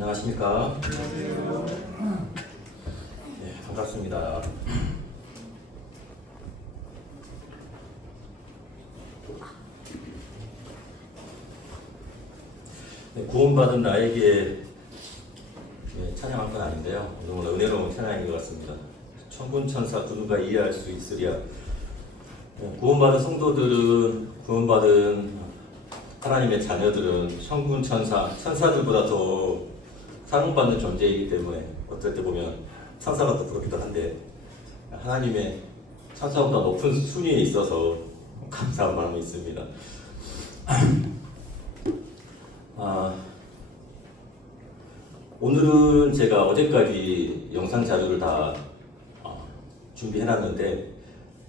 안녕하십니까? 네, 반갑습니다. 네, 구원받은 나에게 찬양할 건 아닌데요. 너무나 은혜로운 찬양인 것 같습니다. 천군천사 누가 이해할 수 있으랴. 구원받은 성도들은, 구원받은 하나님의 자녀들은 천군천사, 천사들보다 더 사랑받는 존재이기 때문에 어떨 때 보면 천사가 더 부럽기도 한데, 하나님의 천사보다 높은 순위에 있어서 감사한 마음이 있습니다. 오늘은 제가 어제까지 영상 자료를 다 준비해놨는데,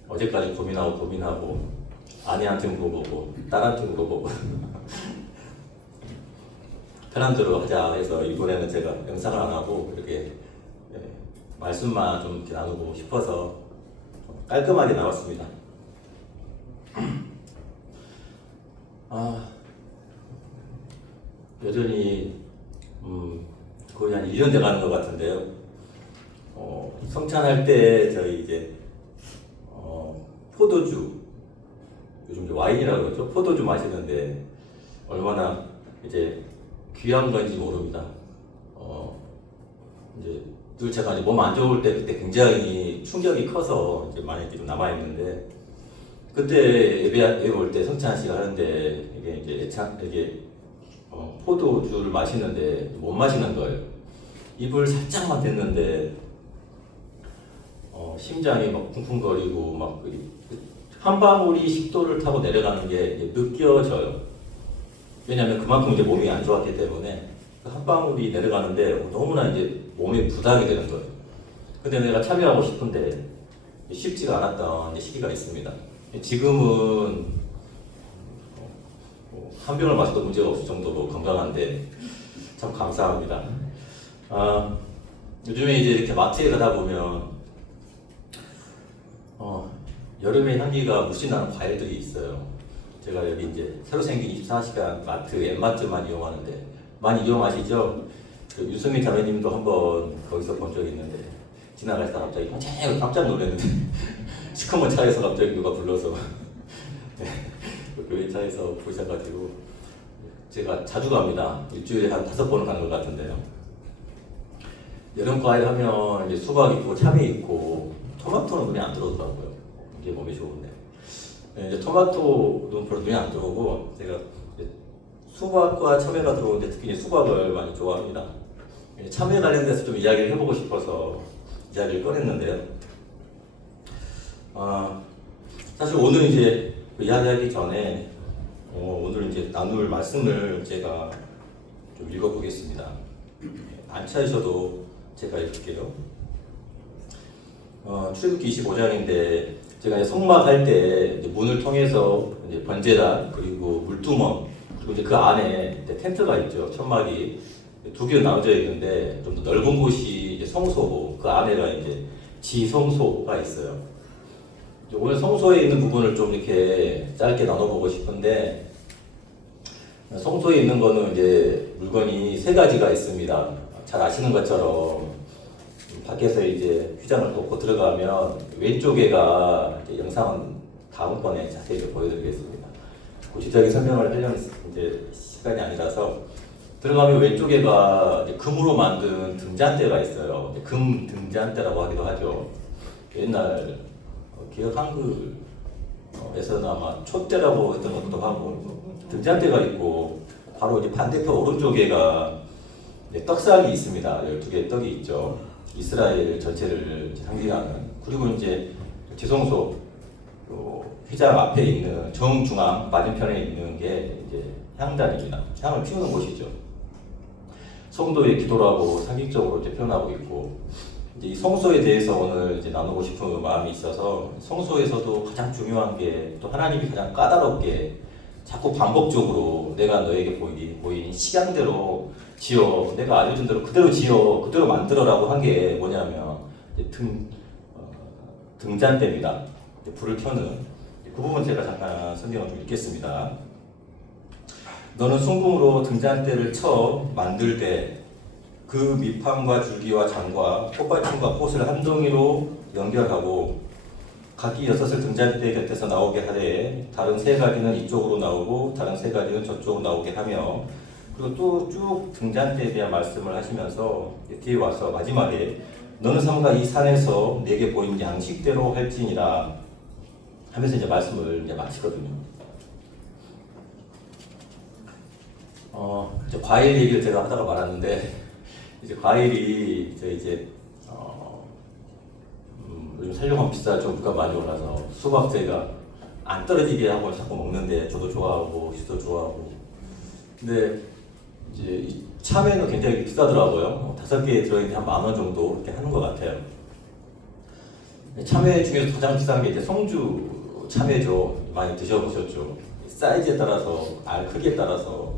어제까지 고민하고 아내한테 물어보고 딸한테 물어보고 편한 대로 하자 해서 이번에는 제가 영상을 안 하고 이렇게 말씀만 좀 이렇게 나누고 싶어서 깔끔하게 나왔습니다. 여전히 거의 한 1년 돼가는 것 같은데요. 성찬할 때 저희 이제 포도주, 요즘 이제 와인이라고 그러죠. 포도주 마시는데 얼마나 이제 귀한 건지 모릅니다. 이제 늘 제가 이제 몸 안 좋을 때 그때 굉장히 충격이 커서 이제 많이 좀 남아 있는데, 그때 예배 올 때 성찬식 하는데 이게 포도주를 마시는데 못 마시는 거예요. 입을 살짝만 댔는데 심장이 막 쿵쿵거리고 막 한 방울이 식도를 타고 내려가는 게 느껴져요. 왜냐하면 그만큼 이제 몸이 안 좋았기 때문에 한 방울이 내려가는데 너무나 이제 몸에 부담이 되는 거예요. 근데 내가 참여하고 싶은데 쉽지가 않았던 시기가 있습니다. 지금은 한 병을 마셔도 문제가 없을 정도로 건강한데 참 감사합니다. 요즘에 이제 이렇게 마트에 가다 보면 여름의 향기가 물씬 나는 과일들이 있어요. 제가 여기 이제 새로 생긴 24시간 마트, 엠마트만 이용하는데 많이 이용하시죠? 그 유승민 자매님도 한번 거기서 본 적이 있는데 지나갈 때 갑자기 깜짝 놀랐는데 시커먼 차에서 갑자기 누가 불러서 교회 차에서 부르셔가지고 제가 자주 갑니다. 일주일에 한 5번은 가는 것 같은데요. 여름 과일 하면 이제 수박 있고 참외 있고 토마토는 눈에 안 들어오더라고요. 이게 몸에 좋은데. 이제 토마토는 별로 눈에 안 들어오고, 제가 수박과 참외가 들어오는데 특히 수박을 많이 좋아합니다. 참외 관련돼서 좀 이야기를 해보고 싶어서 이야기를 꺼냈는데요. 사실 오늘 이제 그 이야기하기 전에 오늘 이제 나눌 말씀을 제가 좀 읽어보겠습니다. 안 찾으셔도 제가 읽을게요. 출애굽기 25장인데 제가 이제 성막할 때 문을 통해서 이제 번제단 그리고 물두멍 그리고 이제 그 안에 텐트가 있죠. 천막이 2개로 나눠져 있는데 좀 더 넓은 곳이 이제 성소고 그 안에가 이제 지성소가 있어요. 오늘 성소에 있는 부분을 좀 이렇게 짧게 나눠보고 싶은데, 성소에 있는 거는 이제 물건이 3가지가 있습니다. 잘 아시는 것처럼 밖에서 이제 휘장을 덮고 들어가면 왼쪽에가 이제 영상은 다음번에 자세히 보여드리겠습니다. 구체적인 설명을 하려는 이제 시간이 아니라서 들어가면 왼쪽에가 이제 금으로 만든 등잔대가 있어요. 금 등잔대라고 하기도 하죠. 옛날 기억 한글에서는 아마 촛대라고 했던 것도 하고 등잔대가 있고 바로 이제 반대편 오른쪽에가 떡상이 있습니다. 12개의 떡이 있죠. 이스라엘 전체를 상징하는. 그리고 이제 지성소 휘장 앞에 있는 정중앙 맞은편에 있는 게 이제 향단입니다. 향을 피우는 곳이죠. 성도의 기도라고 상징적으로 이제 표현하고 있고, 이제 이 성소에 대해서 오늘 이제 나누고 싶은 마음이 있어서, 성소에서도 가장 중요한 게 또 하나님이 가장 까다롭게 자꾸 반복적으로 내가 너에게 보인 식양대로 지어, 내가 알려준 대로 그대로 지어, 그대로 만들어라고 한 게 뭐냐면 등잔대입니다. 불을 켜는 그 부분 제가 잠깐 설명을 좀 읽겠습니다. 너는 순금으로 등잔대를 쳐 만들되 그 밑판과 줄기와 장과 꽃받침과 꽃을 한 동이로 연결하고 각기 6을 등잔대 곁에서 나오게 하되 다른 3가지는 이쪽으로 나오고 다른 3가지는 저쪽으로 나오게 하며, 그리고 또 쭉 등잔대에 대한 말씀을 하시면서 뒤에 와서 마지막에 너는 삼가 이 산에서 내게 보인 양식대로 할지니라 하면서 이제 말씀을 이제 마치거든요. 이제 과일 얘기를 제가 하다가 말았는데, 이제 과일이 이제 요즘 살려면 비싸죠. 물가 많이 올라서 수박 제가 안 떨어지게 하고 자꾸 먹는데 저도 좋아하고 시도 좋아하고. 근데 이제 이 참외는 굉장히 비싸더라고요. 5개에 들어있는 한 10,000원 정도 이렇게 하는 것 같아요. 참외 중에서 가장 비싼 게 이제 성주 참외죠. 많이 드셔보셨죠. 사이즈에 따라서 알 크기에 따라서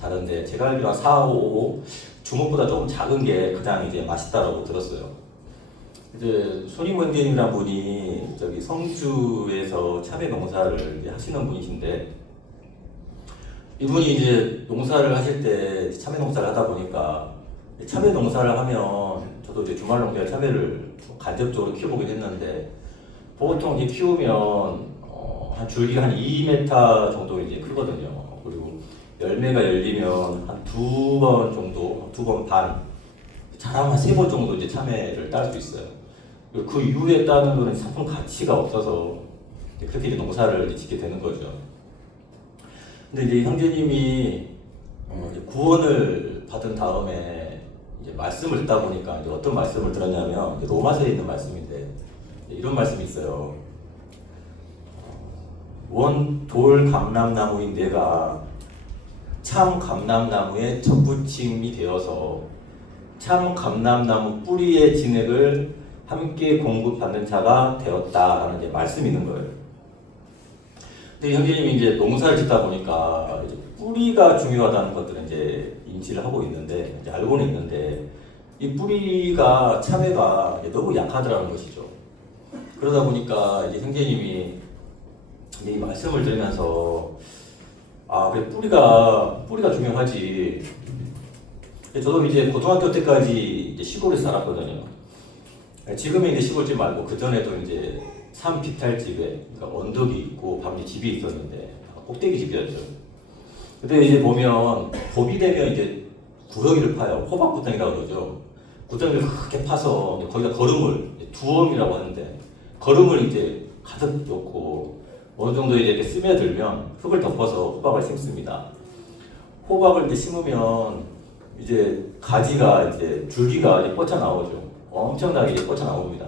다른데 제가 알기로 한 4, 5, 주먹보다 조금 작은 게 가장 이제 맛있다라고 들었어요. 이제 손임원장님이란 분이 저기 성주에서 참외 농사를 이제 하시는 분이신데, 이분이 이제 농사를 하실 때 참외 농사를 하다 보니까 참외 농사를 하면 저도 이제 주말 농장 참외를 간접적으로 키워보긴 했는데, 보통 이제 키우면 한 줄기가 한 2m 정도 이제 크거든요. 그리고 열매가 열리면 한 2번 정도, 2번 반, 잘하면 한 3번 정도 이제 참외를 딸 수 있어요. 그리고 그 이후에 따는 거는 상품 가치가 없어서 그렇게 이제 농사를 이제 짓게 되는 거죠. 근데 이제 형제님이 이제 구원을 받은 다음에 이제 말씀을 듣다 보니까 이제 어떤 말씀을 들었냐면, 로마서에 있는 말씀인데 이런 말씀이 있어요. 원 돌 감람나무인 내가 참 감람나무에 접붙임이 되어서 참 감람나무 뿌리의 진액을 함께 공급받는 자가 되었다라는 이제 말씀이 있는 거예요. 근데 형제님이 이제 농사를 짓다 보니까 이제 뿌리가 중요하다는 것들은 이제 인지를 하고 있는데, 이제 알고는 있는데, 이 뿌리가 참외가 이제 너무 약하더라는 것이죠. 그러다 보니까 이제 형제님이 이 말씀을 들으면서 그래 뿌리가 중요하지. 저도 이제 고등학교 때까지 이제 시골에 살았거든요. 지금은 이제 시골집 말고 그 전에도 이제 산 비탈집에, 그러니까 언덕이 있고 밤에 집이 있었는데 꼭대기 집이었죠. 근데 이제 보면 봄이 되면 이제 구덩이를 파요. 호박 구덩이라고 그러죠. 구덩이를 크게 파서 거기다 거름을, 두엄이라고 하는데 거름을 이제 가득 넣고 어느 정도 이제 이렇게 스며들면 흙을 덮어서 호박을 심습니다. 호박을 이제 심으면 이제 가지가 이제 줄기가 이제 뻗쳐 나오죠. 엄청나게 이제 뻗쳐 나옵니다.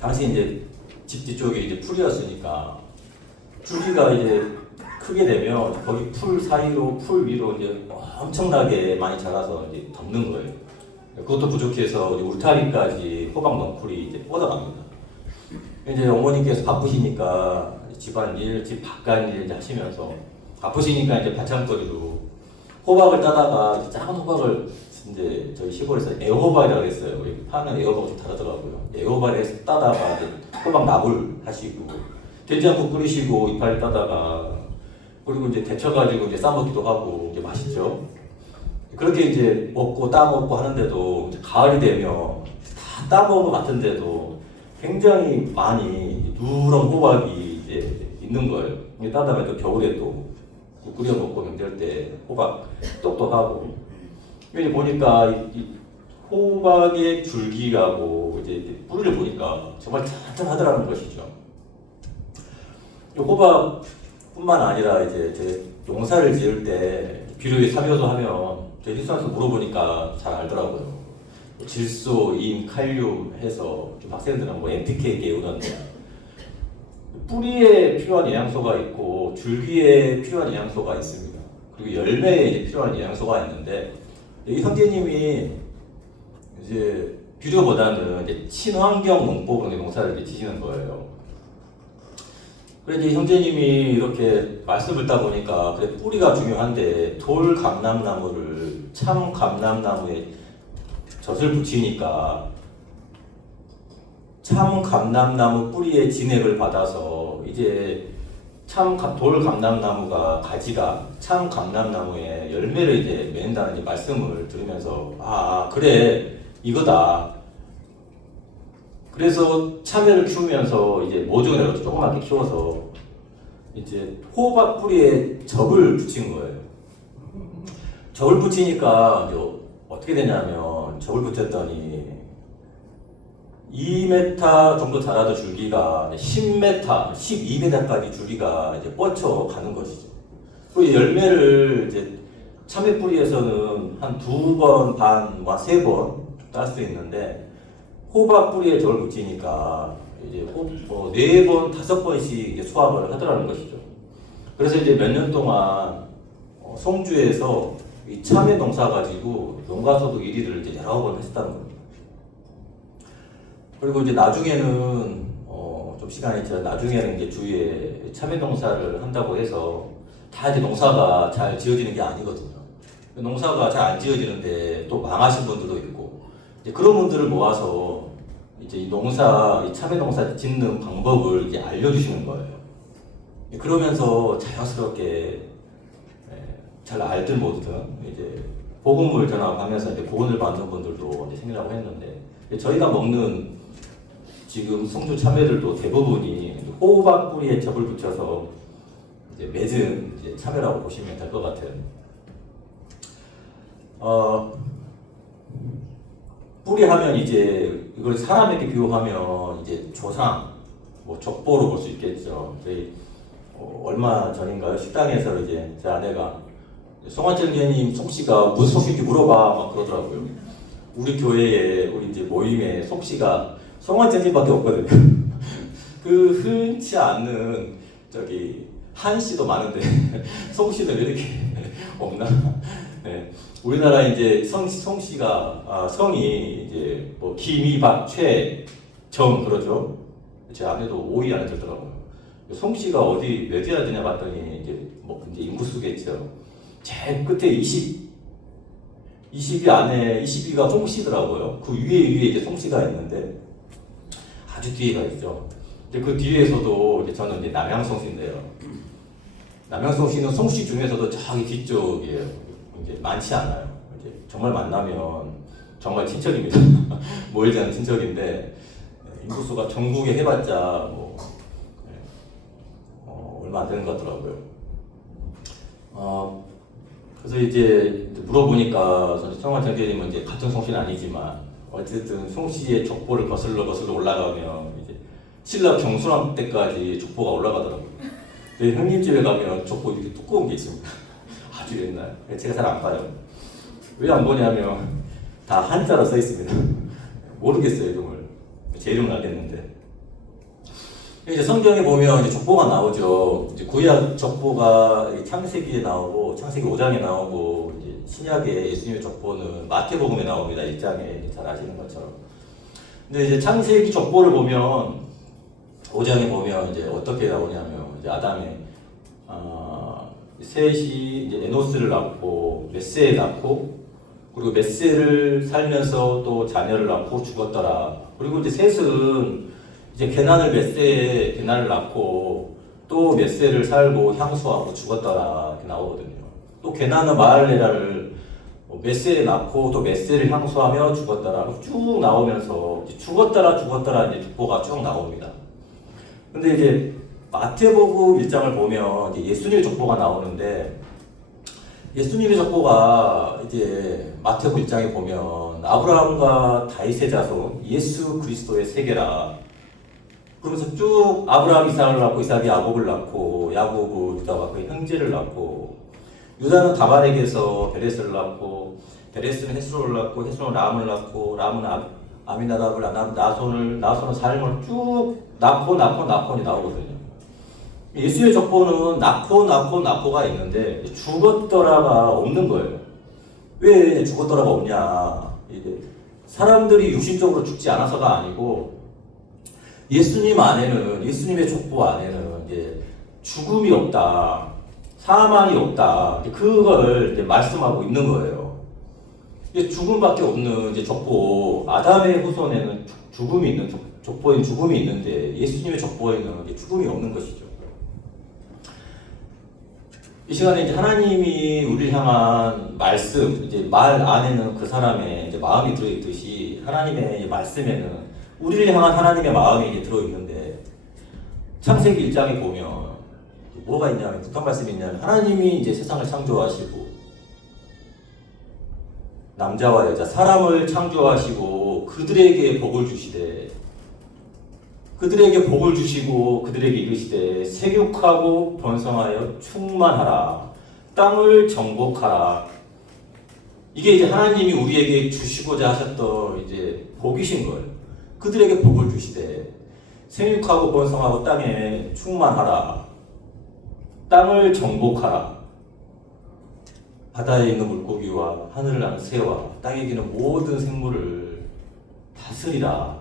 당시 이제 집 뒤쪽에 이제 풀이었으니까 줄기가 이제 크게 되면 거기 풀 사이로 풀 위로 이제 엄청나게 많이 자라서 이제 덮는 거예요. 그것도 부족해서 울타리까지 호박 넝쿨이 이제 뻗어갑니다. 이제 어머니께서 바쁘시니까 집안일, 집 바깥일 이제 하시면서 바쁘시니까 이제 반찬거리로 호박을 따다가 이제 작은 호박을 이제 저희 시골에서 애호박이라고 했어요. 우리 파는 애호박이 좀 다르더라고요. 애호박에서 따다가 이제 호박 나물 하시고 된장국 끓이시고 이파리 따다가 그리고 이제 데쳐가지고 이제 싸먹기도 하고 이제 맛있죠. 그렇게 이제 먹고 따먹고 하는데도 이제 가을이 되면 다 따먹은 것 같은데도 굉장히 많이 누런 호박이 이제 있는 거예요. 따다가 또 겨울에 또 끓여 먹고 명절 때 호박 똑똑하고. 이제 보니까 이 호박의 줄기하고 이제 뿌리를 보니까 정말 튼튼하더라는 것이죠. 이 호박뿐만 아니라 이제 제 농사를 지을 때 비료에 삼효소 하면 제 hil수한테 물어보니까 잘 알더라고요. 질소, 인, 칼륨 해서 좀 학생들은 뭐 NPK 배우던데 뿌리에 필요한 영양소가 있고 줄기에 필요한 영양소가 있습니다. 그리고 열매에 이제 필요한 영양소가 있는데 이 형제님이 이제 비료보다는 이제 친환경 농법으로 농사를 지시는 거예요. 그래서 이제 형제님이 이렇게 말씀을 듣다 보니까 그래 뿌리가 중요한데 돌 감람나무를 참 감람나무에 젖을 붙이니까 참 감람나무 뿌리의 진액을 받아서 이제 돌감람나무가 가지가 참 감람나무에 열매를 이제 맺는다는 이제 말씀을 들으면서 그래 이거다. 그래서 참외를 키우면서 이제 모종을 이렇게 조그맣게 키워서 이제 호박 뿌리에 접을 붙인 거예요. 접을 붙이니까 이제 어떻게 되냐면 접을 붙였더니 2m 정도 자라던 줄기가 10m, 12m까지 줄기가 이제 뻗쳐 가는 것이죠. 그 열매를 이제 참외 뿌리에서는 한 2번 반, 3번 딸 수 있는데 호박 뿌리에 접을 붙이니까 이제 4번, 5번씩 수확을 하더라는 것이죠. 그래서 이제 몇 년 동안 송주에서 이 참외 농사 가지고 농가소득 1위를 이제 여러 번 했었다는 겁니다. 그리고 이제 나중에는 좀 시간이 지나 나중에는 이제 주위에 참외 농사를 한다고 해서 다 이제 농사가 잘 지어지는 게 아니거든요. 농사가 잘 안 지어지는데 또 망하신 분들도 있고 이제 그런 분들을 모아서 이제 이 참외 농사 짓는 방법을 이제 알려주시는 거예요. 그러면서 자연스럽게 잘 알든 모르든 이제 복음을 전하면서 이제 구원을 받는 분들도 이제 생기라고 했는데 저희가 먹는 지금 송주 참외들도 대부분이 호박 뿌리에 접을 붙여서 이제 맺은 이제 참외라고 보시면 될 것 같아요. 뿌리 하면 이제 이걸 사람에게 비유하면 이제 조상, 족보로 볼 수 있겠죠. 저희 얼마 전인가요? 식당에서 이제 제 아내가 송환철교님 송씨가 무슨 송씨인지 물어봐 막 그러더라고요. 우리 교회에 우리 이제 모임에 송씨가 송환철님밖에 없거든요. 그 흔치 않는 한씨도 많은데 송씨는 왜 이렇게 없나? 네. 우리나라 이제 송씨가 성이 이제 김이박 최정 그러죠. 제 아내도 오이 안에 들더라고요. 송씨가 어디 몇 해야 되냐 봤더니 이제 인구수겠죠. 제일 끝에 20위 안에 20위가 송씨더라고요. 그 위에 이제 송씨가 있는데 아주 뒤에가 있죠. 이제 그 뒤에서도 이제 저는 이제 남양송씨인데요. 남양송씨는 송씨 중에서도 저기 뒤쪽이에요. 이제 많지 않아요. 이제 정말 만나면 정말 친척입니다. 멀지 않은 친척인데 인구수가 전국에 해봤자 얼마 안 되는 것 같더라고요. 그래서 이제 물어보니까 송환철 교님은 이제 같은 송씨는 아니지만 어쨌든 송씨의 족보를 거슬러 올라가면 이제 신라 경순왕 때까지 족보가 올라가더라고요. 저희 형님 집에 가면 족보 이렇게 두꺼운 게 있습니다. 아주 옛날. 제가 잘 안 봐요. 왜 안 보냐면 다 한자로 써 있습니다. 모르겠어요, 이름을. 제 이름은 알겠는데. 이제 성경에 보면 이제 족보가 나오죠. 이제 구약 족보가 창세기에 나오고 창세기 5장에 나오고 이제 신약의 예수님의 족보는 마태복음에 나옵니다. 1장에 잘 아시는 것처럼. 근데 이제 창세기 족보를 보면 5장에 보면 이제 어떻게 나오냐면 이제 아담의 셋이 이제 에노스를 낳고 мет세를 낳고 그리고 멧세를 살면서 또 자녀를 낳고 죽었더라. 그리고 이제 셋은 이제 게난을 낳고 또 멧세를 살고 향수하고 죽었더라 이렇게 나오거든요. 또 게난은 마할레라를 멧세를 낳고 또 멧세를 향수하며 죽었더라 쭉 나오면서 죽었더라 이제 족보가 쭉 나옵니다. 근데 이제 마태복음 1장을 보면 이제 예수님의 족보가 나오는데 예수님의 족보가 이제 마태복음 1장에 보면 아브라함과 다윗의 자손 예수 그리스도의 세계라 그러면서 쭉 아브라함 이삭을 낳고 이삭이 야곱을 낳고 야곱은 유다와 그의 형제를 낳고 유다는 다발에게서 베레스를 낳고 베레스는 헤스론을 낳고 헤스론은 람을 낳고 람은 아미나답을 나손은 살몬을 쭉 낳고 나오거든요. 예수의 족보는 낳고가 있는데 죽었더라가 없는 거예요. 왜 죽었더라가 없냐? 이게 사람들이 육신적으로 죽지 않아서가 아니고 예수님 안에는 예수님의 족보 안에는 이제 죽음이 없다, 사망이 없다. 그걸 이제 말씀하고 있는 거예요. 죽음밖에 없는 이제 족보 아담의 후손에는 죽음이 있는 족보에는 죽음이 있는데 예수님의 족보에는 이제 죽음이 없는 것이죠. 이 시간에 이제 하나님이 우리를 향한 말씀, 이제 말 안에는 그 사람의 이제 마음이 들어있듯이 하나님의 말씀에는 우리를 향한 하나님의 마음이 이제 들어있는데, 창세기 1장에 보면 뭐가 있냐면, 어떤 말씀이 있냐면, 하나님이 이제 세상을 창조하시고 남자와 여자 사람을 창조하시고 그들에게 복을 주시되, 그들에게 복을 주시고 그들에게 이르시되 세육하고 번성하여 충만하라, 땅을 정복하라. 이게 이제 하나님이 우리에게 주시고자 하셨던 이제 복이신 거예요. 그들에게 복을 주시되 생육하고 번성하고 땅에 충만하라, 땅을 정복하라. 바다에 있는 물고기와 하늘을 나는 새와 땅에 기는 모든 생물을 다스리라.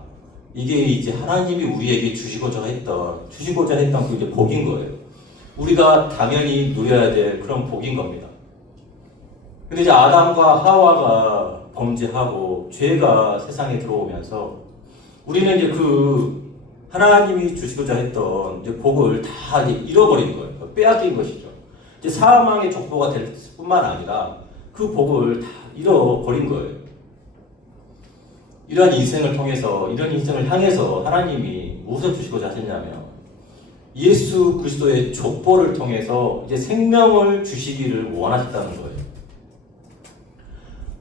이게 이제 하나님이 우리에게 주시고자 했던 그 이제 복인 거예요. 우리가 당연히 누려야 될 그런 복인 겁니다. 근데 이제 아담과 하와가 범죄하고 죄가 세상에 들어오면서 우리는 이제 그 하나님이 주시고자 했던 이제 복을 다 이제 잃어버린 거예요. 빼앗긴 것이죠. 이제 사망의 족보가 될 뿐만 아니라 그 복을 다 잃어버린 거예요. 이러한 인생을 통해서, 이런 인생을 향해서 하나님이 무엇을 주시고자 하셨냐면, 예수 그리스도의 족보를 통해서 이제 생명을 주시기를 원하셨다는 거예요.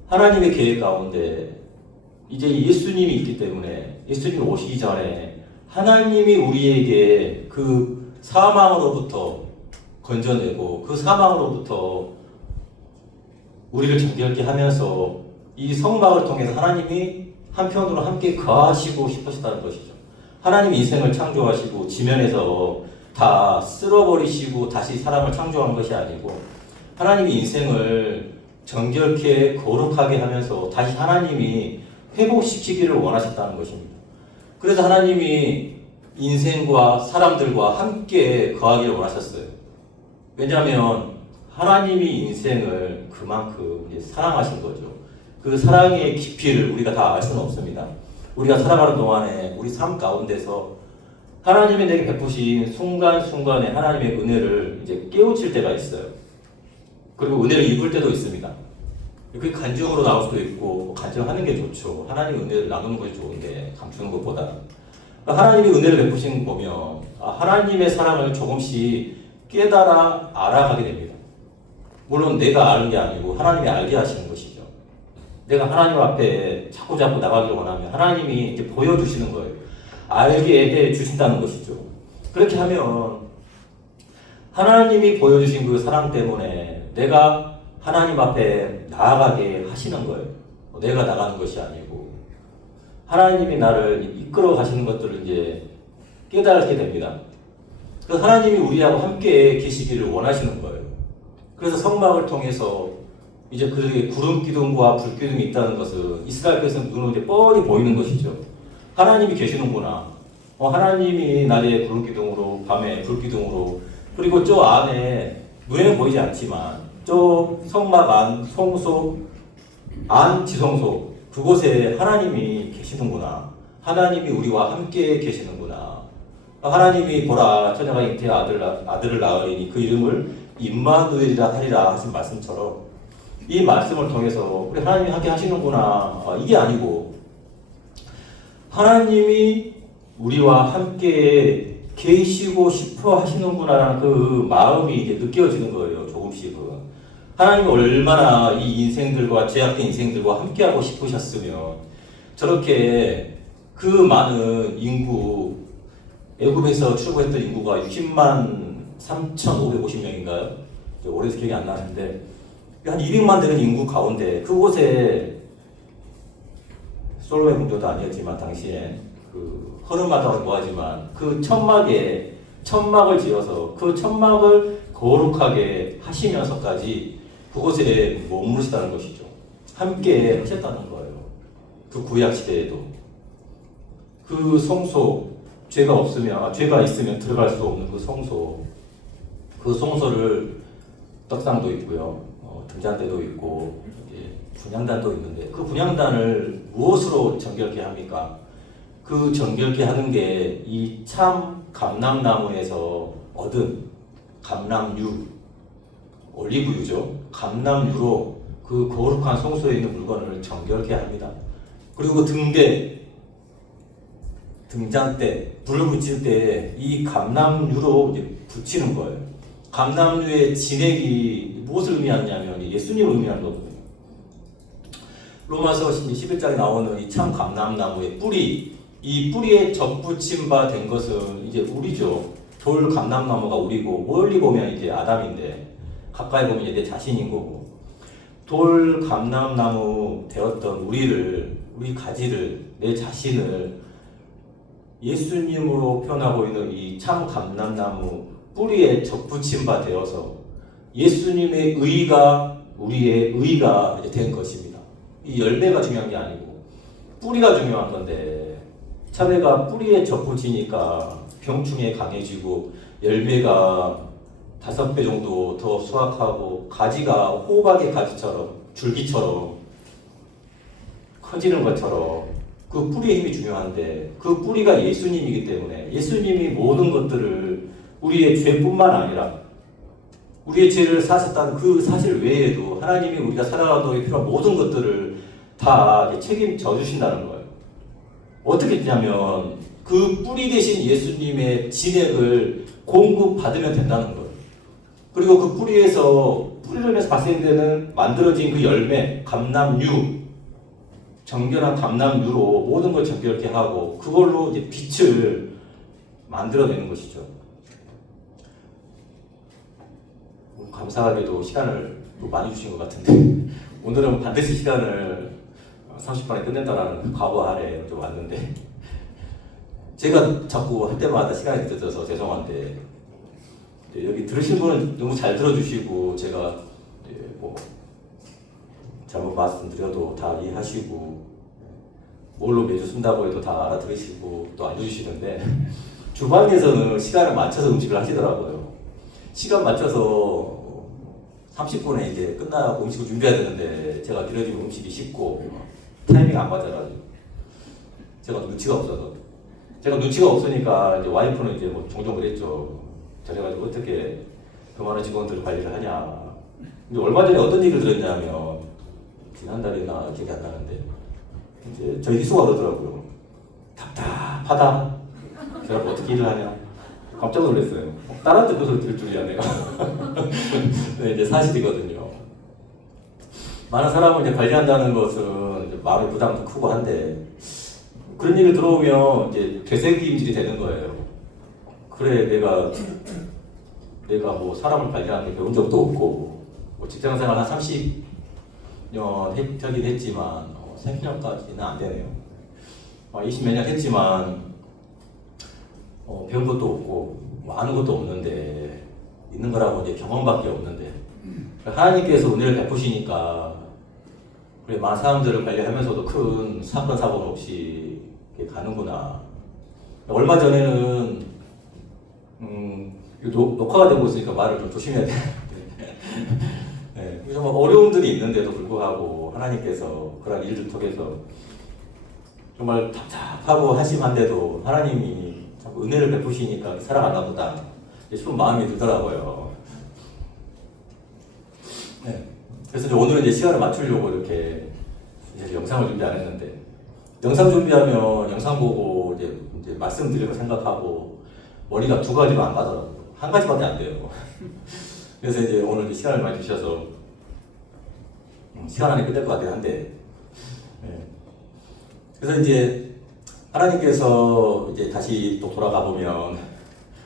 하나님의 계획 가운데 이제 예수님이 있기 때문에, 예수님이 오시기 전에 하나님이 우리에게 그 사망으로부터 건져내고 그 사망으로부터 우리를 정결케 하면서 이 성막을 통해서 하나님이 한편으로 함께 거하시고 싶으시다는 것이죠. 하나님이 인생을 창조하시고 지면에서 다 쓸어버리시고 다시 사람을 창조한 것이 아니고, 하나님이 인생을 정결케 거룩하게 하면서 다시 하나님이 회복시키기를 원하셨다는 것입니다. 그래서 하나님이 인생과 사람들과 함께 거하기를 원하셨어요. 왜냐하면 하나님이 인생을 그만큼 이제 사랑하신 거죠. 그 사랑의 깊이를 우리가 다 알 수는 없습니다. 우리가 살아가는 동안에 우리 삶 가운데서 하나님이 내게 베푸신 순간순간에 하나님의 은혜를 이제 깨우칠 때가 있어요. 그리고 은혜를 입을 때도 있습니다. 그게 간증으로 나올 수도 있고, 간증하는 게 좋죠. 하나님의 은혜를 나누는 것이 좋은데 감추는 것보다. 하나님이 은혜를 베푸신 거 보면 하나님의 사랑을 조금씩 깨달아 알아가게 됩니다. 물론 내가 아는 게 아니고 하나님이 알게 하시는 것이죠. 내가 하나님 앞에 자꾸 나가기를 원하면 하나님이 이제 보여주시는 거예요. 알게 해 주신다는 것이죠. 그렇게 하면 하나님이 보여주신 그 사랑 때문에 내가 하나님 앞에 나아가게 하시는 거예요. 내가 나가는 것이 아니고 하나님이 나를 이끌어 가시는 것들을 이제 깨달게 됩니다. 그 하나님이 우리하고 함께 계시기를 원하시는 거예요. 그래서 성막을 통해서 이제 그들에게 구름 기둥과 불 기둥이 있다는 것은 이스라엘 백성 눈으로 이제 뻔히 보이는 것이죠. 하나님이 계시는구나. 하나님이 낮에 구름 기둥으로, 밤에 불 기둥으로, 그리고 저 안에 눈에는 보이지 않지만 저 성막 안, 성소, 안 지성소, 그곳에 하나님이 계시는구나. 하나님이 우리와 함께 계시는구나. 하나님이 보라, 처녀가 잉태의 아들을 낳으리니 그 이름을 임마누엘이라 하리라 하신 말씀처럼 이 말씀을 통해서 우리 하나님이 함께 하시는구나. 이게 아니고 하나님이 우리와 함께 계시고 싶어 하시는구나라는 그 마음이 이제 느껴지는 거예요. 조금씩은. 하나님이 얼마나 이 인생들과 죄악된 인생들과 함께하고 싶으셨으면 저렇게 그 많은 인구, 애굽에서 출국했던 인구가 60만 3,550명인가요? 오래돼서 기억이 안 나는데 한 200만 되는 인구 가운데 그곳에 솔로몬 궁전도 아니었지만 당시에 그 허름하다고 뭐하지만 그 천막을 지어서 그 천막을 거룩하게 하시면서까지 그곳에 머무르시다는 것이죠. 함께 하셨다는 거예요. 그 구약 시대에도 그 성소, 죄가 있으면 들어갈 수 없는 그 성소를 떡상도 있고요, 등잔대도 있고 분향단도 있는데 그 분향단을 무엇으로 정결케 합니까? 그 정결케 하는 게 이 참 감람나무에서 얻은 감람유, 올리브유죠. 감람유로 그 거룩한 성소에 있는 물건을 정결케 합니다. 그리고 등잔대, 불을 붙일 때 이 감람유로 이제 붙이는 거예요. 감람유의 진액이 무엇을 의미하냐면 예수님을 의미하는 거거든요. 로마서 11장에 나오는 이 참 감람나무의 뿌리, 이 뿌리에 접붙임 바 된 것은 이제 우리죠. 돌 감람나무가 우리고, 멀리 보면 이제 아담인데 가까이 보면 이제 내 자신인 거고, 돌 감람나무 되었던 우리 가지를, 내 자신을 예수님으로 표현하고 있는 이 참 감람나무 뿌리에 접붙임 바 되어서 예수님의 의가 우리의 의가 된 것입니다. 이 열매가 중요한 게 아니고 뿌리가 중요한 건데, 참외가 뿌리에 접붙이니까 병충해 강해지고 열매가 5배 정도 더 수확하고 가지가 호박의 가지처럼 줄기처럼 커지는 것처럼 그 뿌리의 힘이 중요한데, 그 뿌리가 예수님이기 때문에 예수님이 모든 것들을 우리의 죄뿐만 아니라 우리의 죄를 사셨다는 그 사실 외에도 하나님이 우리가 살아가도록 필요한 모든 것들을 다 책임져 주신다는 거예요. 어떻게 되냐면 그 뿌리 대신 예수님의 진액을 공급받으면 된다는 거예요. 그리고 그 뿌리를 인해서 발생되는 만들어진 그 열매, 감람유, 정결한 감람유로 모든 걸 정결케 하고 그걸로 이제 빛을 만들어내는 것이죠. 감사하게도 시간을 많이 주신 것 같은데 오늘은 반드시 시간을 30분에 끝낸다라는 그 각오 아래 좀 왔는데, 제가 자꾸 할 때마다 시간이 늦어져서 죄송한데 여기 들으신 분은 너무 잘 들어주시고 제가 뭐 잘못 말씀드려도 다 이해하시고 뭘로 매주 쓴다고 해도 다 알아들으시고 또 알려주시는데, 주방에서는 시간을 맞춰서 음식을 하시더라고요. 시간 맞춰서 30분에 이제 끝나고 음식을 준비해야 되는데 제가 들려주면 음식이 식고 타이밍 안 맞아가지고, 제가 눈치가 없으니까 이제 와이프는 이제 뭐 종종 그랬죠. 저래가지고 어떻게 그 많은 직원들 관리를 하냐. 근데 얼마 전에 어떤 얘기를 들었냐면, 지난달이나 기억이 안 나는데 이제 저희 희수가 그러더라고요. 답답하다. 제가 뭐 어떻게 일을 하냐. 깜짝 놀랐어요. 딸한테 그 소리 들을 줄이야 내가. 네, 이제 사실이거든요. 많은 사람을 이제 관리한다는 것은 이제 마음의 부담도 크고 한데, 그런 얘기를 들어오면 이제 되새김질이 되는 거예요. 그래, 내가 뭐 사람을 관리하는 게 배운 적도 없고, 뭐 직장생활 한 30년 하긴 했지만 30년까지는 안 되네요. 20몇 년 했지만 배운 것도 없고 뭐 아는 것도 없는데, 있는 거라고 이제 경험밖에 없는데, 하나님께서 은혜를 베푸시니까 그래, 많은 사람들을 관리하면서도 큰 사건 사고는 없이 가는구나. 얼마 전에는 녹화가 되고 있으니까 말을 좀 조심해야 돼. 네, 정말 어려움들이 있는데도 불구하고 하나님께서 그런 일들 통해서 정말 답답하고 한심한데도 하나님이 자꾸 은혜를 베푸시니까 살아가나 보다 싶은 마음이 들더라고요. 네. 그래서 오늘은 이제 시간을 맞추려고 이렇게 이제 영상을 준비 안 했는데, 영상 준비하면 영상 보고 이제 말씀드리고 생각하고 머리가 2가지로 안 가더라고요. 1가지밖에 안 돼요. 그래서 이제 오늘 시간을 많이 주셔서 시간 안에 끝낼 것 같긴 한데, 네. 그래서 이제 하나님께서 이제 다시 또 돌아가 보면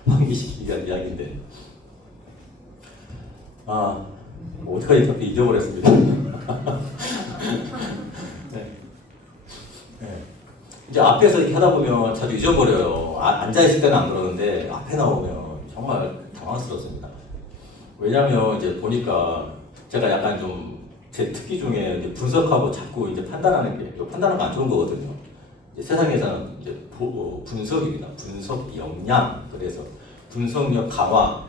환기시키기 위한 이야기인데, 뭐 어떡하지, 저도 잊어버렸습니다. 네. 네. 이제 앞에서 이렇게 하다 보면 저도 잊어버려요. 앉아있을 때는 안 그러는데 앞에 나오면 정말 당황스럽습니다. 왜냐면 이제 보니까 제가 약간 좀 제 특기 중에 이제 분석하고 자꾸 이제 판단하는 게, 또 판단하는 거 안 좋은 거거든요. 이제 세상에서는 이제 분석입니다. 분석 역량. 그래서 분석력 강화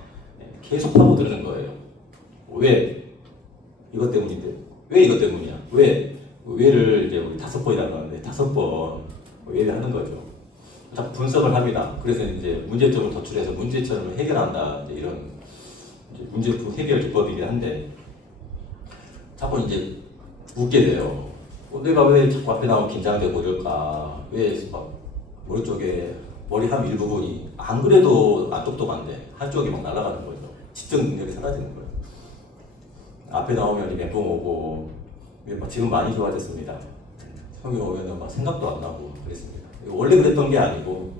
계속 파고드는 거예요. 왜? 이것 때문인데. 왜 이것 때문이야? 왜를 이제 우리 5번이라고 하는데 5번 왜를 하는 거죠. 자꾸 분석을 합니다. 그래서 이제 문제점을 도출해서 문제점을 해결한다. 이제 이런 이제 문제 해결 기법이긴 한데 자꾸 이제 묻게 돼요. 내가 왜 자꾸 앞에 나오면 긴장되고 이럴까? 왜 막 머리 쪽에 머리 한 일부분이 안 그래도 안 똑똑한데 한쪽이 막 날아가는 거죠. 집중 능력이 사라지는 거예요. 앞에 나오면 멘붕 오고 지금 많이 좋아졌습니다. 형이 오면은 막 생각도 안 나고 그랬습니다. 원래 그랬던 게 아니고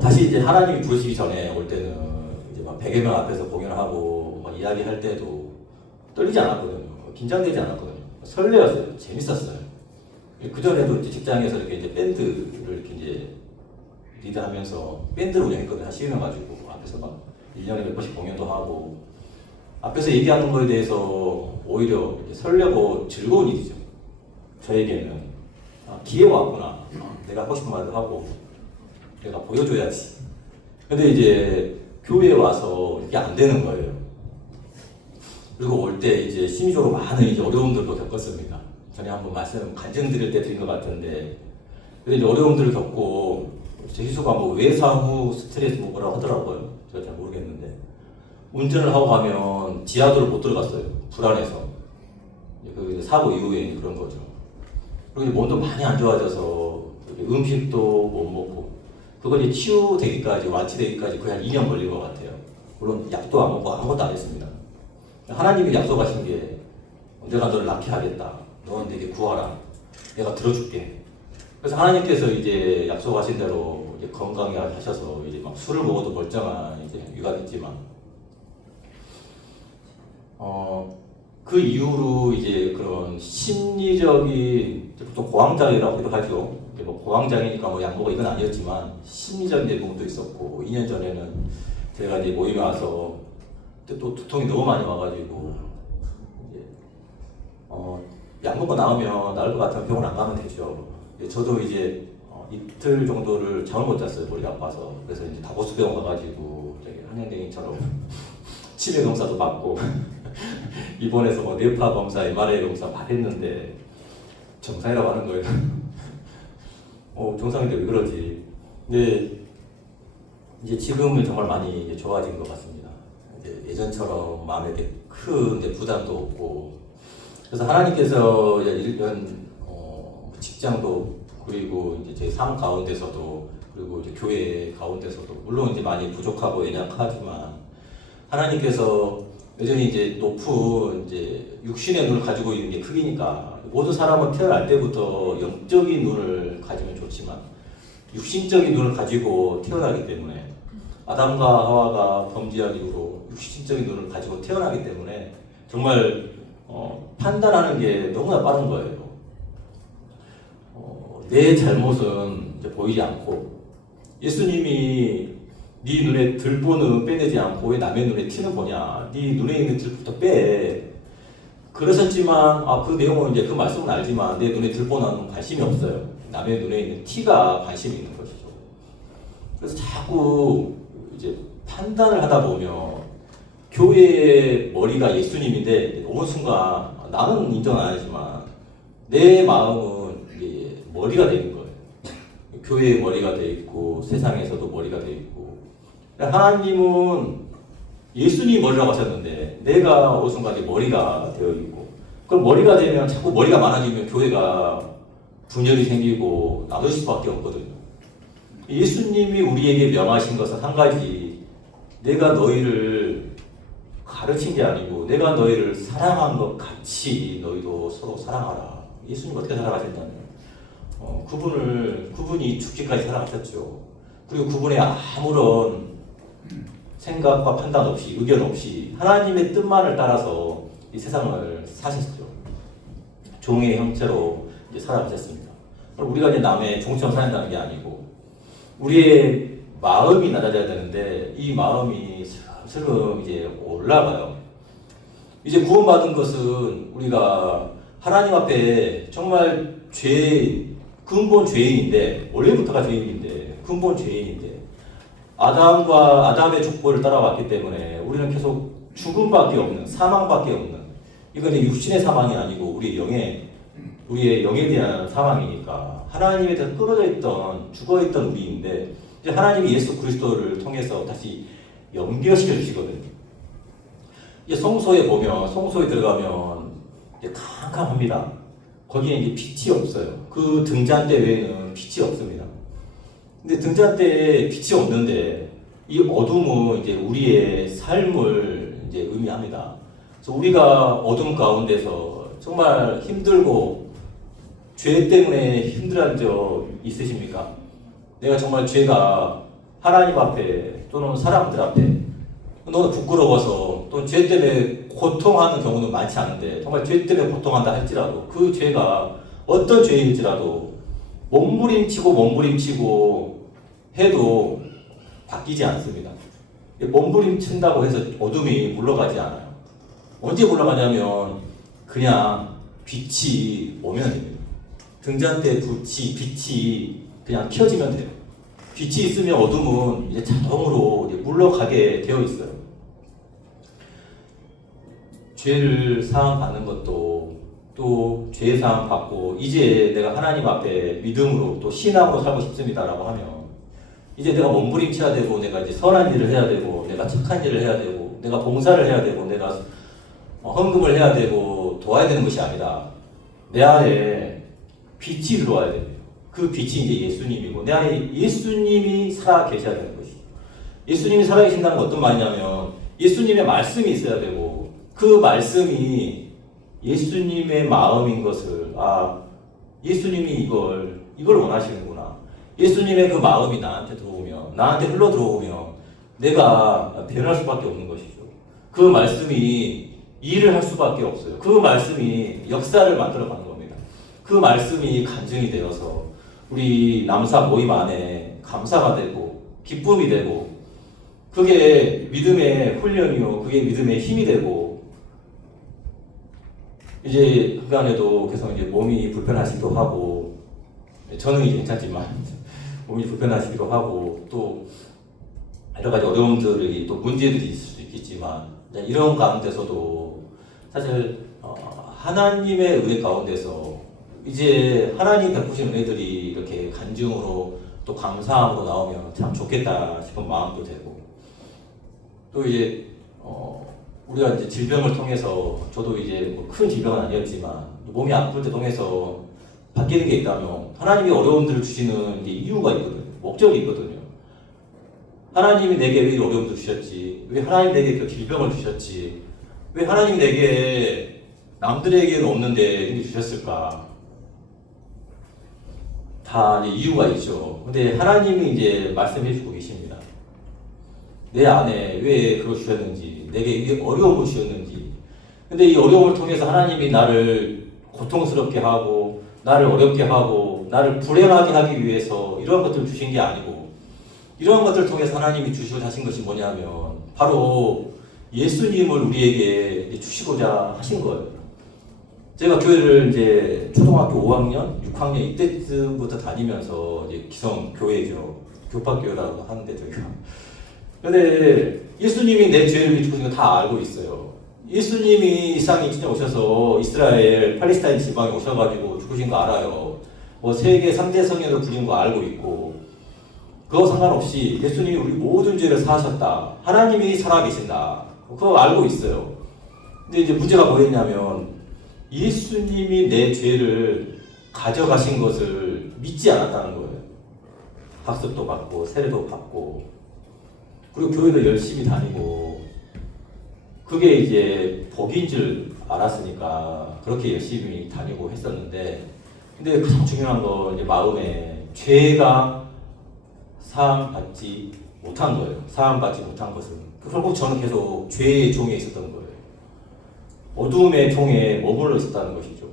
다시 이제 하나님이 부르시기 전에 올 때는 이제 막 100여 명 앞에서 공연하고 막 이야기할 때도 떨리지 않았거든요. 긴장되지 않았거든요. 설레었어요. 재밌었어요. 그 전에도 이제 직장에서 이렇게 밴드를 이렇게 이제 리드하면서 밴드를 운영했거든요. 한 10여 명 가지고 앞에서 막 1년에 몇 번씩 공연도 하고 앞에서 얘기하는 거에 대해서 오히려 설레고 즐거운 일이죠. 저에게는 기회가 왔구나. 내가 하고 싶은 말도 하고 내가 보여줘야지. 근데 이제 교회에 와서 이게 안 되는 거예요. 그리고 올 때 이제 심리적으로 많은 이제 어려움들도 겪었습니다. 전에 한번 간증 드릴 때 드린 것 같은데, 근데 이제 어려움들을 겪고, 제 희수가 뭐 외상 후 스트레스 뭐라고 하더라고요. 제가 잘 모르겠는데. 운전을 하고 가면 지하도를 못 들어갔어요. 불안해서. 그 사고 이후에 그런 거죠. 그리고 몸도 많이 안 좋아져서 음식도 못 먹고, 그걸 이제 치유되기까지, 완치되기까지 거의 한 2년 걸린 것 같아요. 물론 약도 안 먹고 아무것도 안 했습니다. 하나님이 약속하신 게 내가 너를 낫게 하겠다. 너는 내게 구하라. 내가 들어줄게. 그래서 하나님께서 이제 약속하신 대로 이제 건강하게 하셔서 이제 막 술을 먹어도 멀쩡한 이제 위가 됐지만 그 이후로 이제 그런 심리적인 보통 고황장애라고 하죠. 뭐 고황장애니까 뭐 약 먹어 이건 아니었지만 심리적인 내용도 있었고 2년 전에는 제가 이제 모임에 와서 또 두통이 너무 많이 와가지고 이제 약 먹고 나오면 나을 것 같으면 병원 안 가면 되죠. 저도 이제 이틀 정도를 잠을 못 잤어요. 머리가 아파서. 그래서 이제 다보스병원 가가지고 한양대행처럼 치매 검사도 받고 입원해서 뭐 뇌파 검사, MRI 검사 다 했는데 정상이라고 하는 거예요. 정상인데 왜 그러지? 근데 이제 지금은 정말 많이 이제 좋아진 것 같습니다. 이제 예전처럼 마음에 큰 부담도 없고 그래서 하나님께서 이런 직장도 그리고 이제 제 삶 가운데서도 그리고 이제 교회 가운데서도 물론 이제 많이 부족하고 연약하지만 하나님께서 여전히 이제 높은 이제 육신의 눈을 가지고 있는 게 크기니까 모든 사람은 태어날 때부터 영적인 눈을 가지면 좋지만 육신적인 눈을 가지고 태어나기 때문에 아담과 하와가 범죄한 이후로 육신적인 눈을 가지고 태어나기 때문에 정말 판단하는 게 너무나 빠른 거예요. 내 잘못은 이제 보이지 않고 예수님이 네 눈에 들보는 빼내지 않고 왜 남의 눈에 티는 보냐? 네 눈에 있는 들부터 빼. 그러셨지만 그 내용은 이제 그 말씀은 알지만 내 눈에 들보는 관심이 없어요. 남의 눈에 있는 티가 관심이 있는 것이죠. 그래서 자꾸 이제 판단을 하다 보면 교회의 머리가 예수님인데 어느 순간 나는 인정 안 하지만 내 마음은 이제 머리가 되는 거예요. 교회의 머리가 돼 있고 세상에서도 머리가 돼 있고 하나님은 예수님이 머리라고 하셨는데 내가 어느 순간 머리가 되어 있고 그럼 머리가 되면 자꾸 머리가 많아지면 교회가 분열이 생기고 나눠질 수밖에 없거든요. 예수님이 우리에게 명하신 것은 한 가지 내가 너희를 가르친 게 아니고 내가 너희를 사랑한 것 같이 너희도 서로 사랑하라. 예수님 어떻게 살아가셨냐면 그분이 죽기까지 살아가셨죠. 그리고 그분의 아무런 생각과 판단 없이 의견 없이 하나님의 뜻만을 따라서 이 세상을 사셨죠. 종의 형체로 이제 살아가셨습니다. 우리가 이제 남의 종처럼 살아간다는 게 아니고 우리의 마음이 낮아져야 되는데 이 마음이 슬슬 이제 올라가요. 이제 구원받은 것은 우리가 하나님 앞에 정말 근본 죄인인데 원래부터가 죄인인데 근본 죄인인데 아담의 족보를 따라왔기 때문에 우리는 계속 죽음밖에 없는 사망밖에 없는 이건 이제 육신의 사망이 아니고 우리의 영에 대한 사망이니까 하나님에 대해서 끊어져 있던 죽어 있던 우리인데 이제 하나님이 예수 그리스도를 통해서 다시 연결시켜 주시거든요. 이제 성소에 보면, 성소에 들어가면 이제 캄캄합니다. 거기에 이제 빛이 없어요. 그 등잔대 외에는 빛이 없습니다. 근데 등잔대에 빛이 없는데 이 어둠은 이제 우리의 삶을 이제 의미합니다. 그래서 우리가 어둠 가운데서 정말 힘들고 죄 때문에 힘들어한 적 있으십니까? 내가 정말 죄가 하나님 앞에 또는 사람들 앞에 너무 부끄러워서 또 죄 때문에 고통하는 경우는 많지 않은데 정말 죄 때문에 고통한다 할지라도 그 죄가 어떤 죄일지라도 몸부림치고 해도 바뀌지 않습니다. 몸부림친다고 해서 어둠이 물러가지 않아요. 언제 물러가냐면 그냥 빛이 오면 됩니다. 등잔대 빛이 그냥 켜지면 돼요. 빛이 있으면 어둠은 이제 자동으로 이제 물러가게 되어 있어요. 죄를 사함 받는 것도 또 죄 사함 받고 이제 내가 하나님 앞에 믿음으로 또 신앙으로 살고 싶습니다라고 하면 이제 내가 몸부림쳐야 되고 내가 이제 선한 일을 해야 되고 내가 착한 일을 해야 되고 내가 봉사를 해야 되고 내가 헌금을 해야 되고 도와야 되는 것이 아니라 내 안에 빛이 들어와야 됩니다. 그 빛이 이제 예수님이고 내 안에 예수님이 살아 계셔야 되는 것이죠. 예수님이 살아 계신다는 건 어떤 말이냐면 예수님의 말씀이 있어야 되고 그 말씀이 예수님의 마음인 것을 예수님이 이걸 원하시는구나. 예수님의 그 마음이 나한테 들어오면 나한테 흘러 들어오면 내가 변할 수밖에 없는 것이죠. 그 말씀이 일을 할 수밖에 없어요. 그 말씀이 역사를 만들어가는 겁니다. 그 말씀이 간증이 되어서 우리 남사 모임 안에 감사가 되고 기쁨이 되고 그게 믿음의 훈련이요 그게 믿음의 힘이 되고 이제 그간에도 계속 이제 몸이 불편하시기도 하고 저는 이제 괜찮지만 몸이 불편하시기도 하고 또 여러 가지 어려움들이 또 문제들이 있을 수 있겠지만 이런 가운데서도 사실 하나님의 은혜 가운데서 이제 하나님 베푸신 은혜들이 이렇게 간증으로 또 감사함으로 나오면 참 좋겠다 싶은 마음도 되고 또 이제 우리가 이제 질병을 통해서 저도 이제 뭐 큰 질병은 아니었지만 몸이 아플 때 통해서 바뀌는 게 있다면 하나님이 어려움들을 주시는 이제 이유가 있거든요. 목적이 있거든요. 하나님이 내게 왜 어려움을 주셨지? 왜 하나님 내게 그 질병을 주셨지? 왜 하나님 내게 남들에게는 없는데 이렇게 주셨을까? 다 이제 이유가 있죠. 근데 하나님이 이제 말씀해 주고 계십니다. 내 안에 왜 그걸 주셨는지, 내게 이 어려움을 주셨는지. 근데 이 어려움을 통해서 하나님이 나를 고통스럽게 하고, 나를 어렵게 하고, 나를 불행하게 하기 위해서 이런 것들을 주신 게 아니고, 이런 것들을 통해서 하나님이 주시고자 하신 것이 뭐냐면, 바로 예수님을 우리에게 주시고자 하신 거예요. 제가 교회를 이제 초등학교 5학년, 6학년 이때부터 다니면서 이제 기성 교회죠. 교파교회라고 하는데 저희가. 근데 예수님이 내 죄를 지고 다 알고 있어요. 예수님이 이 세상에 진짜 오셔서 이스라엘, 팔레스타인 지방에 오셔가지고 죽으신 거 알아요. 뭐 세계 3대 성령으로 불린 거 알고 있고 그거 상관없이 예수님이 우리 모든 죄를 사하셨다. 하나님이 살아계신다. 그거 알고 있어요. 근데 이제 문제가 뭐였냐면 예수님이 내 죄를 가져가신 것을 믿지 않았다는 거예요. 학습도 받고 세례도 받고 그리고 교회도 열심히 다니고 그게 이제 복인 줄 알았으니까 그렇게 열심히 다니고 했었는데 근데 가장 중요한 건 이제 마음에 죄가 사함받지 못한 거예요. 사함받지 못한 것은 결국 저는 계속 죄의 종에 있었던 거예요. 어둠의 종에 머물러 있었다는 것이죠.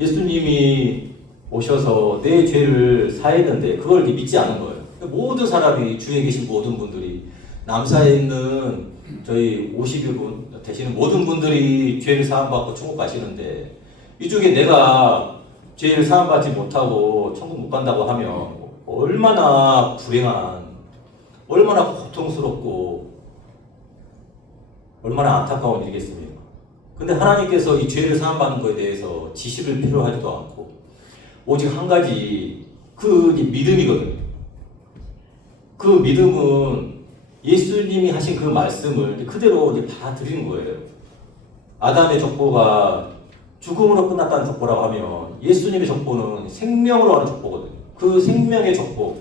예수님이 오셔서 내 죄를 사했는데 그걸 믿지 않은 거예요. 모든 사람이 주위에 계신 모든 분들이 남사에 있는 저희 50여분 되시는 모든 분들이 죄를 사함받고 천국 가시는데 이 중에 내가 죄를 사함받지 못하고 천국 못 간다고 하면 얼마나 불행한, 얼마나 고통스럽고 얼마나 안타까운 일이겠습니까? 근데 하나님께서 이 죄를 사함받는 것에 대해서 지식을 필요로 하지도 않고 오직 한 가지 그 믿음이거든요. 그 믿음은 예수님이 하신 그 말씀을 그대로 이제 받아들이는 거예요. 아담의 족보가 죽음으로 끝났다는 족보라고 하면 예수님의 족보는 생명으로 하는 족보거든요. 그 생명의 족보,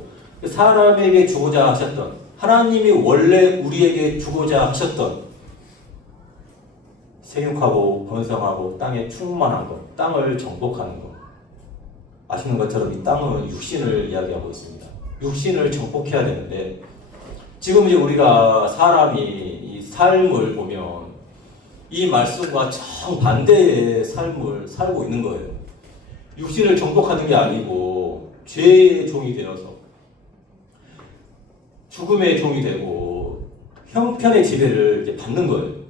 사람에게 주고자 하셨던, 하나님이 원래 우리에게 주고자 하셨던 생육하고 번성하고 땅에 충만한 것, 땅을 정복하는 것. 아시는 것처럼 이 땅은 육신을 이야기하고 있습니다. 육신을 정복해야 되는데 지금 이제 우리가 사람이 이 삶을 보면 이 말씀과 정반대의 삶을 살고 있는 거예요. 육신을 정복하는 게 아니고 죄의 종이 되어서 죽음의 종이 되고 형편의 지배를 이제 받는 거예요.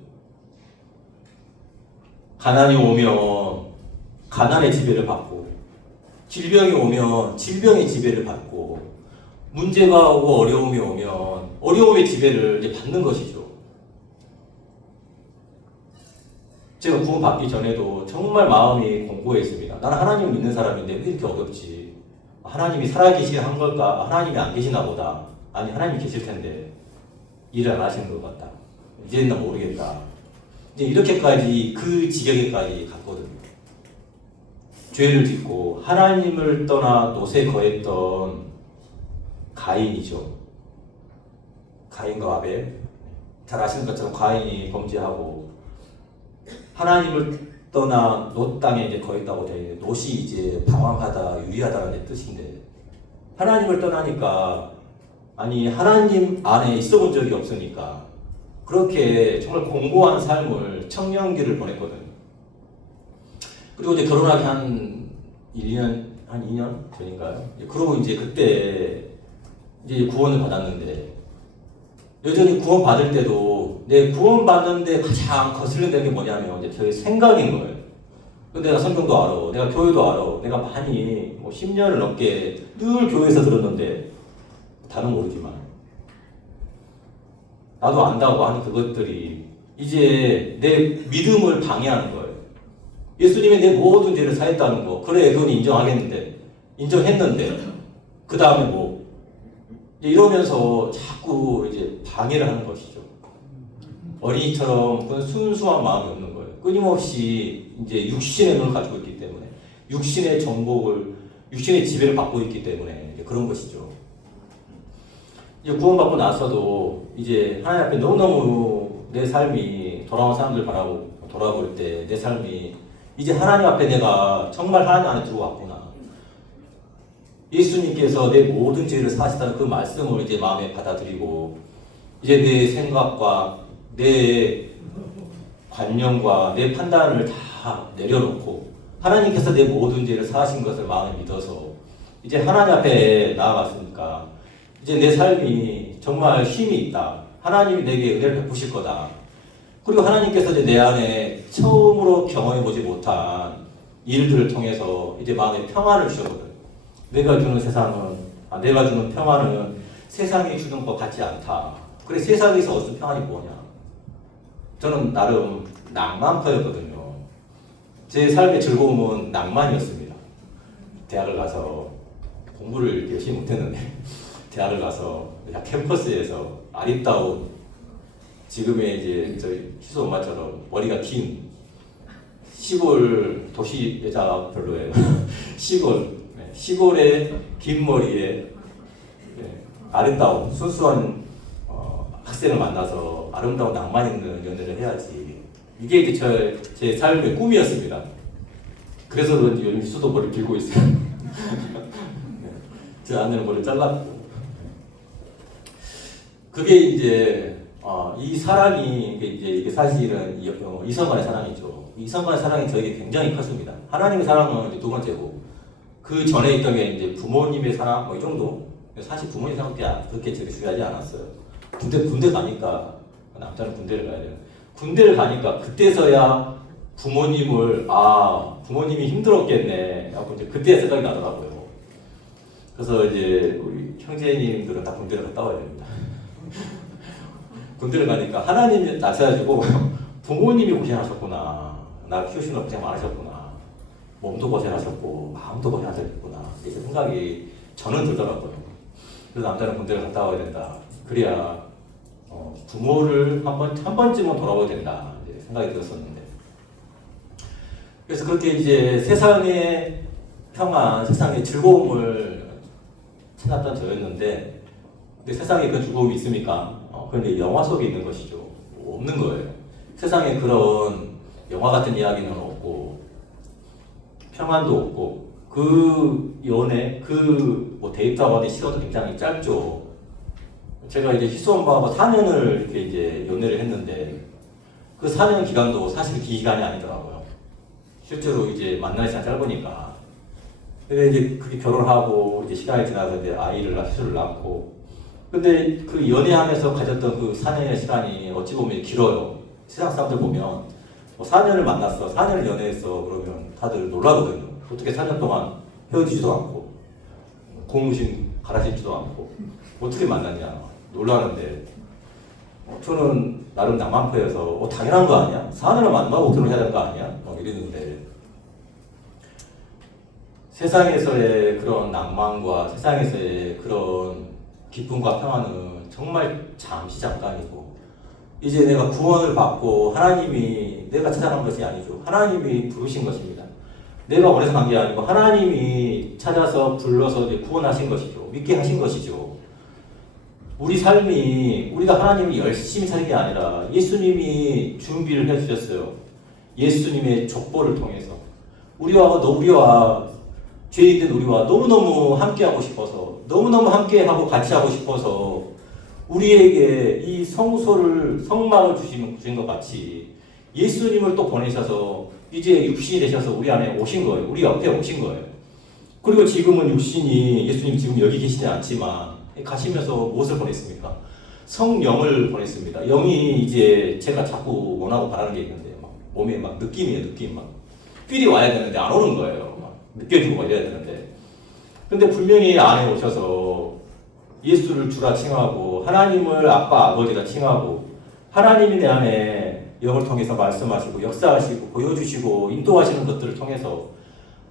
가난이 오면 가난의 지배를 받고, 질병이 오면 질병의 지배를 받고, 문제가 오고 어려움이 오면 어려움의 지배를 이제 받는 것이죠. 제가 구원받기 전에도 정말 마음이 공고했습니다. 나는 하나님을 믿는 사람인데 왜 이렇게 어렵지? 하나님이 살아계시게 한 걸까? 하나님이 안 계시나 보다. 아니, 하나님이 계실 텐데 일을 안 하시는 것 같다. 이제는 나 모르겠다. 이제 이렇게까지 그 지경에까지 갔거든요. 죄를 짓고 하나님을 떠나 노새 거했던 가인이죠. 가인과 아벨. 잘 아시는 것처럼 가인이 범죄하고 하나님을 떠나 놋 땅에 이제 거했다고 되어 있는데, 놋이 이제 방황하다, 유리하다는 뜻인데, 하나님을 떠나니까, 아니 하나님 안에 있어본 적이 없으니까 그렇게 정말 공고한 삶을 청년기를 보냈거든요. 그리고 이제 결혼하기 한 1년, 한 2년 전인가요? 그러고 이제 그때 이제 구원을 받았는데, 여전히 구원 받을 때도 내 구원 받는데 가장 거슬리는 게 뭐냐면 이제 저의 생각인 거예요. 내가 성경도 알아, 내가 교회도 알아, 내가 많이 10년을 넘게 늘 교회에서 들었는데 다는 모르지만 나도 안다고 하는 그것들이 이제 내 믿음을 방해하는 거예요. 예수님이 내 모든 죄를 사했다는 거, 그래 그건 인정했는데 그 다음에 뭐 이러면서 자꾸 이제 방해를 하는 것이죠. 어린이처럼 그런 순수한 마음이 없는 거예요. 끊임없이 이제 육신의 눈을 가지고 있기 때문에, 육신의 정복을, 육신의 지배를 받고 있기 때문에 이제 그런 것이죠. 이제 구원받고 나서도 이제 하나님 앞에 너무너무 내 삶이, 돌아온 사람들 바라고 돌아볼 때 내 삶이 이제 하나님 앞에 내가 정말 하나님 안에 들어왔구나. 예수님께서 내 모든 죄를 사하셨다는 그 말씀을 이제 마음에 받아들이고, 이제 내 생각과 내 관념과 내 판단을 다 내려놓고 하나님께서 내 모든 죄를 사하신 것을 마음에 믿어서 이제 하나님 앞에 나아갔으니까 이제 내 삶이 정말 힘이 있다. 하나님이 내게 은혜를 베푸실 거다. 그리고 하나님께서 이제 내 안에 처음으로 경험해보지 못한 일들을 통해서 이제 마음에 평안을 주셨거든. 내가 주는 내가 주는 평안은 세상이 주는 것 같지 않다. 그래, 세상에서 얻은 평안이 뭐냐? 저는 나름 낭만파였거든요. 제 삶의 즐거움은 낭만이었습니다. 대학을 가서 공부를 열심히 못했는데 대학을 가서 캠퍼스에서 아리따운, 지금의 이제 저희 희수 엄마처럼 머리가 긴 시골, 도시 여자 별로예요. 시골의 긴 머리에 아름다운 순수한 학생을 만나서 아름다운 낭만 있는 연애를 해야지. 이게 이제 제 삶의 꿈이었습니다. 그래서 그런지 요즘 희수도 머리 길고 있어요. 제 아내는 머리 잘랐고. 그게 이제 이 사랑이 이게 사실은 이성간의 사랑이죠. 이성간의 사랑이 저에게 굉장히 컸습니다. 하나님의 사랑은 이제 두 번째고, 그 전에 있던 게 이제 부모님의 사랑 뭐 이 정도. 사실 부모님 사랑밖에 그렇게 되게 중요하지 않았어요. 군대 가니까, 남자는 군대를 가야 돼요. 군대를 가니까 그때서야 부모님이 힘들었겠네 하고 이제 그때 생각이 나더라고요. 그래서 이제 우리 형제님들은 다 군대를 갔다 와야 됩니다. 군대를 가니까 하나님이 나서가지고 부모님이 고생하셨구나, 나 키우시느라 고생 많으셨구나, 몸도 고생하셨고 마음도 고생하셨구나, 이제 생각이 저는 들더라고요. 그래서 남자는 군대를 갔다 와야 된다. 그래야 부모를 한 번쯤은 돌아보게 된다 이제 생각이 들었었는데, 그래서 그렇게 이제 세상의 평안, 세상의 즐거움을 찾았던 저였는데, 근데 세상에 그 즐거움이 있습니까? 그런데 영화 속에 있는 것이죠. 없는 거예요. 세상에 그런 영화 같은 이야기는 없고 평안도 없고, 그 연애, 뭐 데이트하고 하는 시간도 굉장히 짧죠. 제가 이제 희수엄마하고 4년을 이렇게 이제 연애를 했는데, 그 4년 기간도 사실 기간이 아니더라고요. 실제로 이제 만나는 시간 짧으니까. 근데 이제 그게 결혼하고 이제 시간이 지나서 이제 희수를 낳고, 근데 그 연애하면서 가졌던 그 4년의 시간이 어찌 보면 길어요. 세상 사람들 보면 뭐 4년을 만났어, 4년을 연애했어 그러면 다들 놀라거든요. 어떻게 4년 동안 헤어지지도 않고 고무신 갈아 신지도 않고 어떻게 만났냐 놀라는데, 저는 나름 낭만표여서 당연한 거 아니야? 4년을 만나고 결혼해야 되는 거 아니야? 이랬는데, 세상에서의 그런 낭만과 세상에서의 그런 기쁨과 평안은 정말 잠시 잠깐이고, 이제 내가 구원을 받고 하나님이 내가 찾아간 것이 아니죠. 하나님이 부르신 것입니다. 내가 원해서 간 게 아니고 하나님이 찾아서 불러서 이제 구원하신 것이죠. 믿게 하신 것이죠. 우리 삶이 우리가 하나님을 열심히 사는 게 아니라 예수님이 준비를 해주셨어요. 예수님의 족보를 통해서 우리와 죄인된 우리와 너무너무 함께하고 싶어서, 너무너무 함께하고 같이 하고 싶어서 우리에게 이 성막을 주신 것 같이 예수님을 또 보내셔서 이제 육신이 되셔서 우리 안에 오신 거예요. 우리 옆에 오신 거예요. 그리고 지금은 육신이, 예수님 지금 여기 계시지 않지만 가시면서 무엇을 보냈습니까? 성령을 보냈습니다. 영이 이제 제가 자꾸 원하고 바라는 게 있는데 막 몸에 막 느낌이에요. 느낌 막 필이 와야 되는데 안 오는 거예요. 막 느껴지고 이래야 되는데, 근데 분명히 안에 오셔서 예수를 주라 칭하고 하나님을 아빠 아버지라 칭하고, 하나님이 내 안에 영을 통해서 말씀하시고 역사하시고 보여주시고 인도하시는 것들을 통해서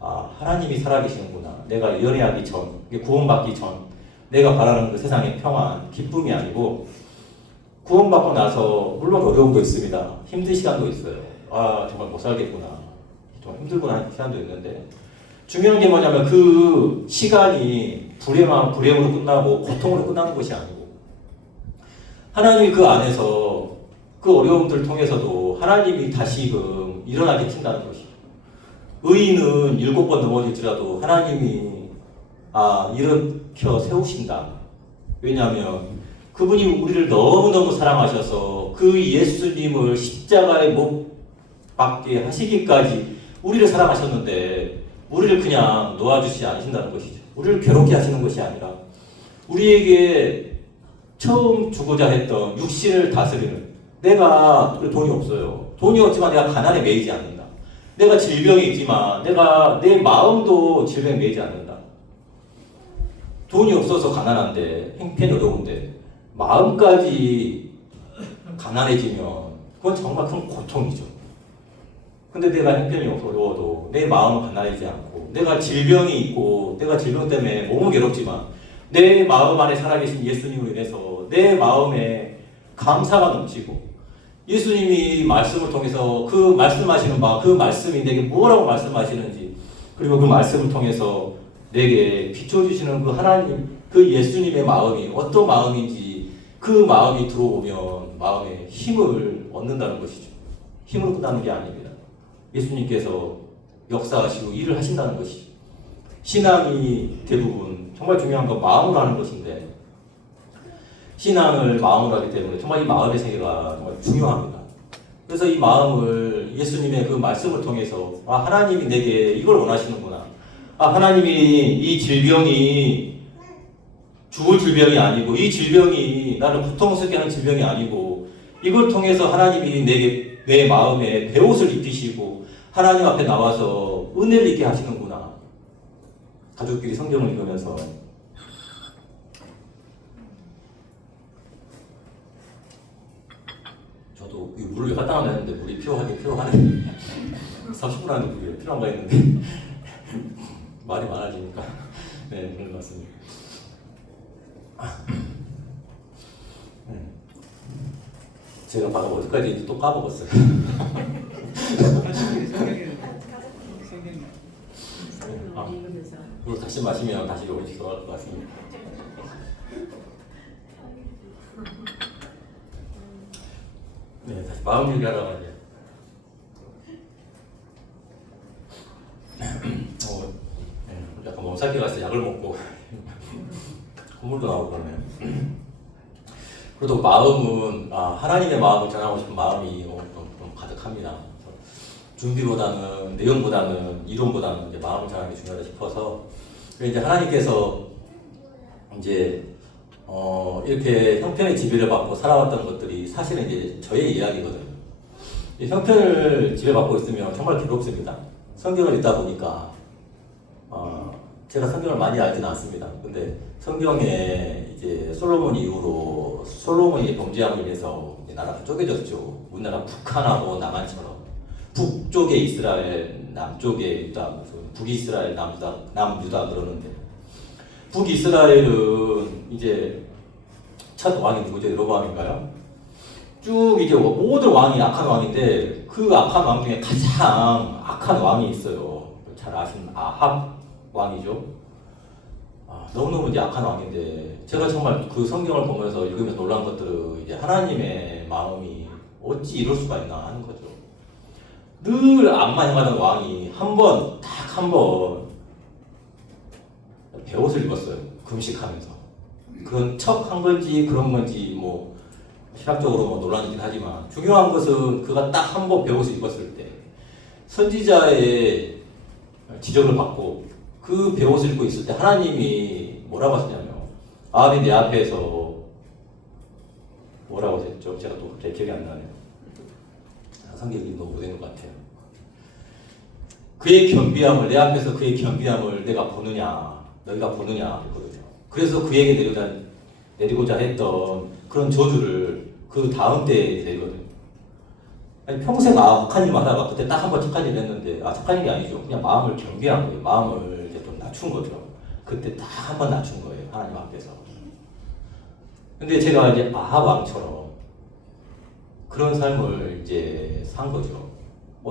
하나님이 살아계시는구나. 내가 연애하기 전, 구원받기 전 내가 바라는 그 세상의 평안, 기쁨이 아니고, 구원받고 나서 물론 어려움도 있습니다. 힘든 시간도 있어요. 정말 못 살겠구나, 좀 힘들구나 하는 시간도 있는데, 중요한 게 뭐냐면 그 시간이 불행으로 끝나고 고통으로 끝나는 것이 아니고, 하나님이 그 안에서 그 어려움들을 통해서도 하나님이 다시금 일어나게 친다는 것이죠. 의인은 7번 넘어질지라도 하나님이 일으켜 세우신다. 왜냐하면 그분이 우리를 너무너무 사랑하셔서 그 예수님을 십자가에 못 박게 하시기까지 우리를 사랑하셨는데, 우리를 그냥 놓아주시지 않으신다는 것이죠. 우리를 괴롭게 하시는 것이 아니라 우리에게 처음 주고자 했던 육신을 다스리는, 내가 돈이 없어요. 돈이 없지만 내가 가난에 매이지 않는다. 내가 질병이 있지만 내 마음도 질병에 매이지 않는다. 돈이 없어서 가난한데, 형편이 어려운데 마음까지 가난해지면 그건 정말 큰 고통이죠. 근데 내가 형편이 어려워도 내 마음은 가난해지지 않고, 내가 질병이 있고 내가 질병 때문에 몸은 괴롭지만 내 마음 안에 살아계신 예수님으로 인해서 내 마음에 감사가 넘치고, 예수님이 말씀을 통해서 그 말씀하시는 그 말씀이 내게 뭐라고 말씀하시는지, 그리고 그 말씀을 통해서 내게 비춰주시는 그 하나님, 그 예수님의 마음이 어떤 마음인지, 그 마음이 들어오면 마음에 힘을 얻는다는 것이죠. 힘으로 끝나는 게 아닙니다. 예수님께서 역사하시고 일을 하신다는 것이죠. 신앙이 대부분 정말 중요한 건 마음으로 하는 것인데, 신앙을 마음으로 하기 때문에 정말 이 마음의 세계가 정말 중요합니다. 그래서 이 마음을 예수님의 그 말씀을 통해서 하나님이 내게 이걸 원하시는구나. 하나님이 이 질병이 죽을 질병이 아니고, 이 질병이 나를 고통스럽게 하는 질병이 아니고, 이걸 통해서 하나님이 내 마음에 베옷을 입히시고 하나님 앞에 나와서 은혜를 있게 하시는구나. 가족끼리 성경을 읽으면서 저도 물을 갖다 놨는데 물이 필요하네 30분 안에 물이 필요한가 했는데 말이 많아지니까 네, 그런 것 같습니다. 제가 방금 어디까지 또 까먹었어요. 그리고 다시 마시면 다시 오실 것 같습니다. 네, 다시 마음 얘기하다가 이제 약간 몸살기 가서 약을 먹고 콧물도 나오고 그러네요. 그래도 마음은 하나님의 마음을 전하고 싶은 마음이 좀 가득합니다. 준비보다는 내용보다는 이론보다는 이제 마음을 전하는 게 중요하다 싶어서 이제 하나님께서 이제 이렇게 형편의 지배를 받고 살아왔던 것들이 사실은 이제 저의 이야기거든요. 형편을 지배받고 있으면 정말 괴롭습니다. 성경을 읽다 보니까 제가 성경을 많이 알지는 않습니다. 근데 성경에 이제 솔로몬 이후로 솔로몬이 범죄함을 인해서 나라가 쪼개졌죠. 우리나라 북한하고 남한처럼 북쪽에 이스라엘, 남쪽에 유다, 북이스라엘, 남유다 그러는데 북이스라엘은 이제 첫 왕이 누구죠? 여로보암인가요? 쭉 이제 모든 왕이 악한 왕인데 그 악한 왕 중에 가장 악한 왕이 있어요. 잘 아시는 아합 왕이죠. 너무너무 이제 악한 왕인데 제가 정말 그 성경을 보면서 읽으면서 놀란 것들은 이제 하나님의 마음이 어찌 이럴 수가 있나 하는 거죠. 늘 악만 행하던 왕이 딱 한 번 배옷을 입었어요. 금식하면서. 그건 척한 건지 그런 건지 뭐 신학적으로 뭐 논란이긴 하지만 중요한 것은 그가 딱 한 번 배옷을 입었을 때 선지자의 지적을 받고 그 배옷을 입고 있을 때 하나님이 뭐라고 하시냐면 아합이 내 앞에서 뭐라고 했죠? 제가 또 갑자기 기억이 안 나네요. 성경이 너무 오래된 것 같아요. 그의 겸비함을 내 앞에서 그의 겸비함을 내가 보느냐 너희가 보느냐 했거든요. 그래서 그에게 내리고자 했던 그런 저주를 그 다음 때에 내리거든요. 아니, 평생 악한 일 하다가 그때 딱 한 번 착한 일 했는데 착한 일이 아니죠. 그냥 마음을 겸비한 거예요. 마음을 이제 좀 낮춘 거죠. 그때 딱 한 번 낮춘 거예요. 하나님 앞에서. 근데 제가 이제 아합 왕처럼 그런 삶을 이제 산 거죠.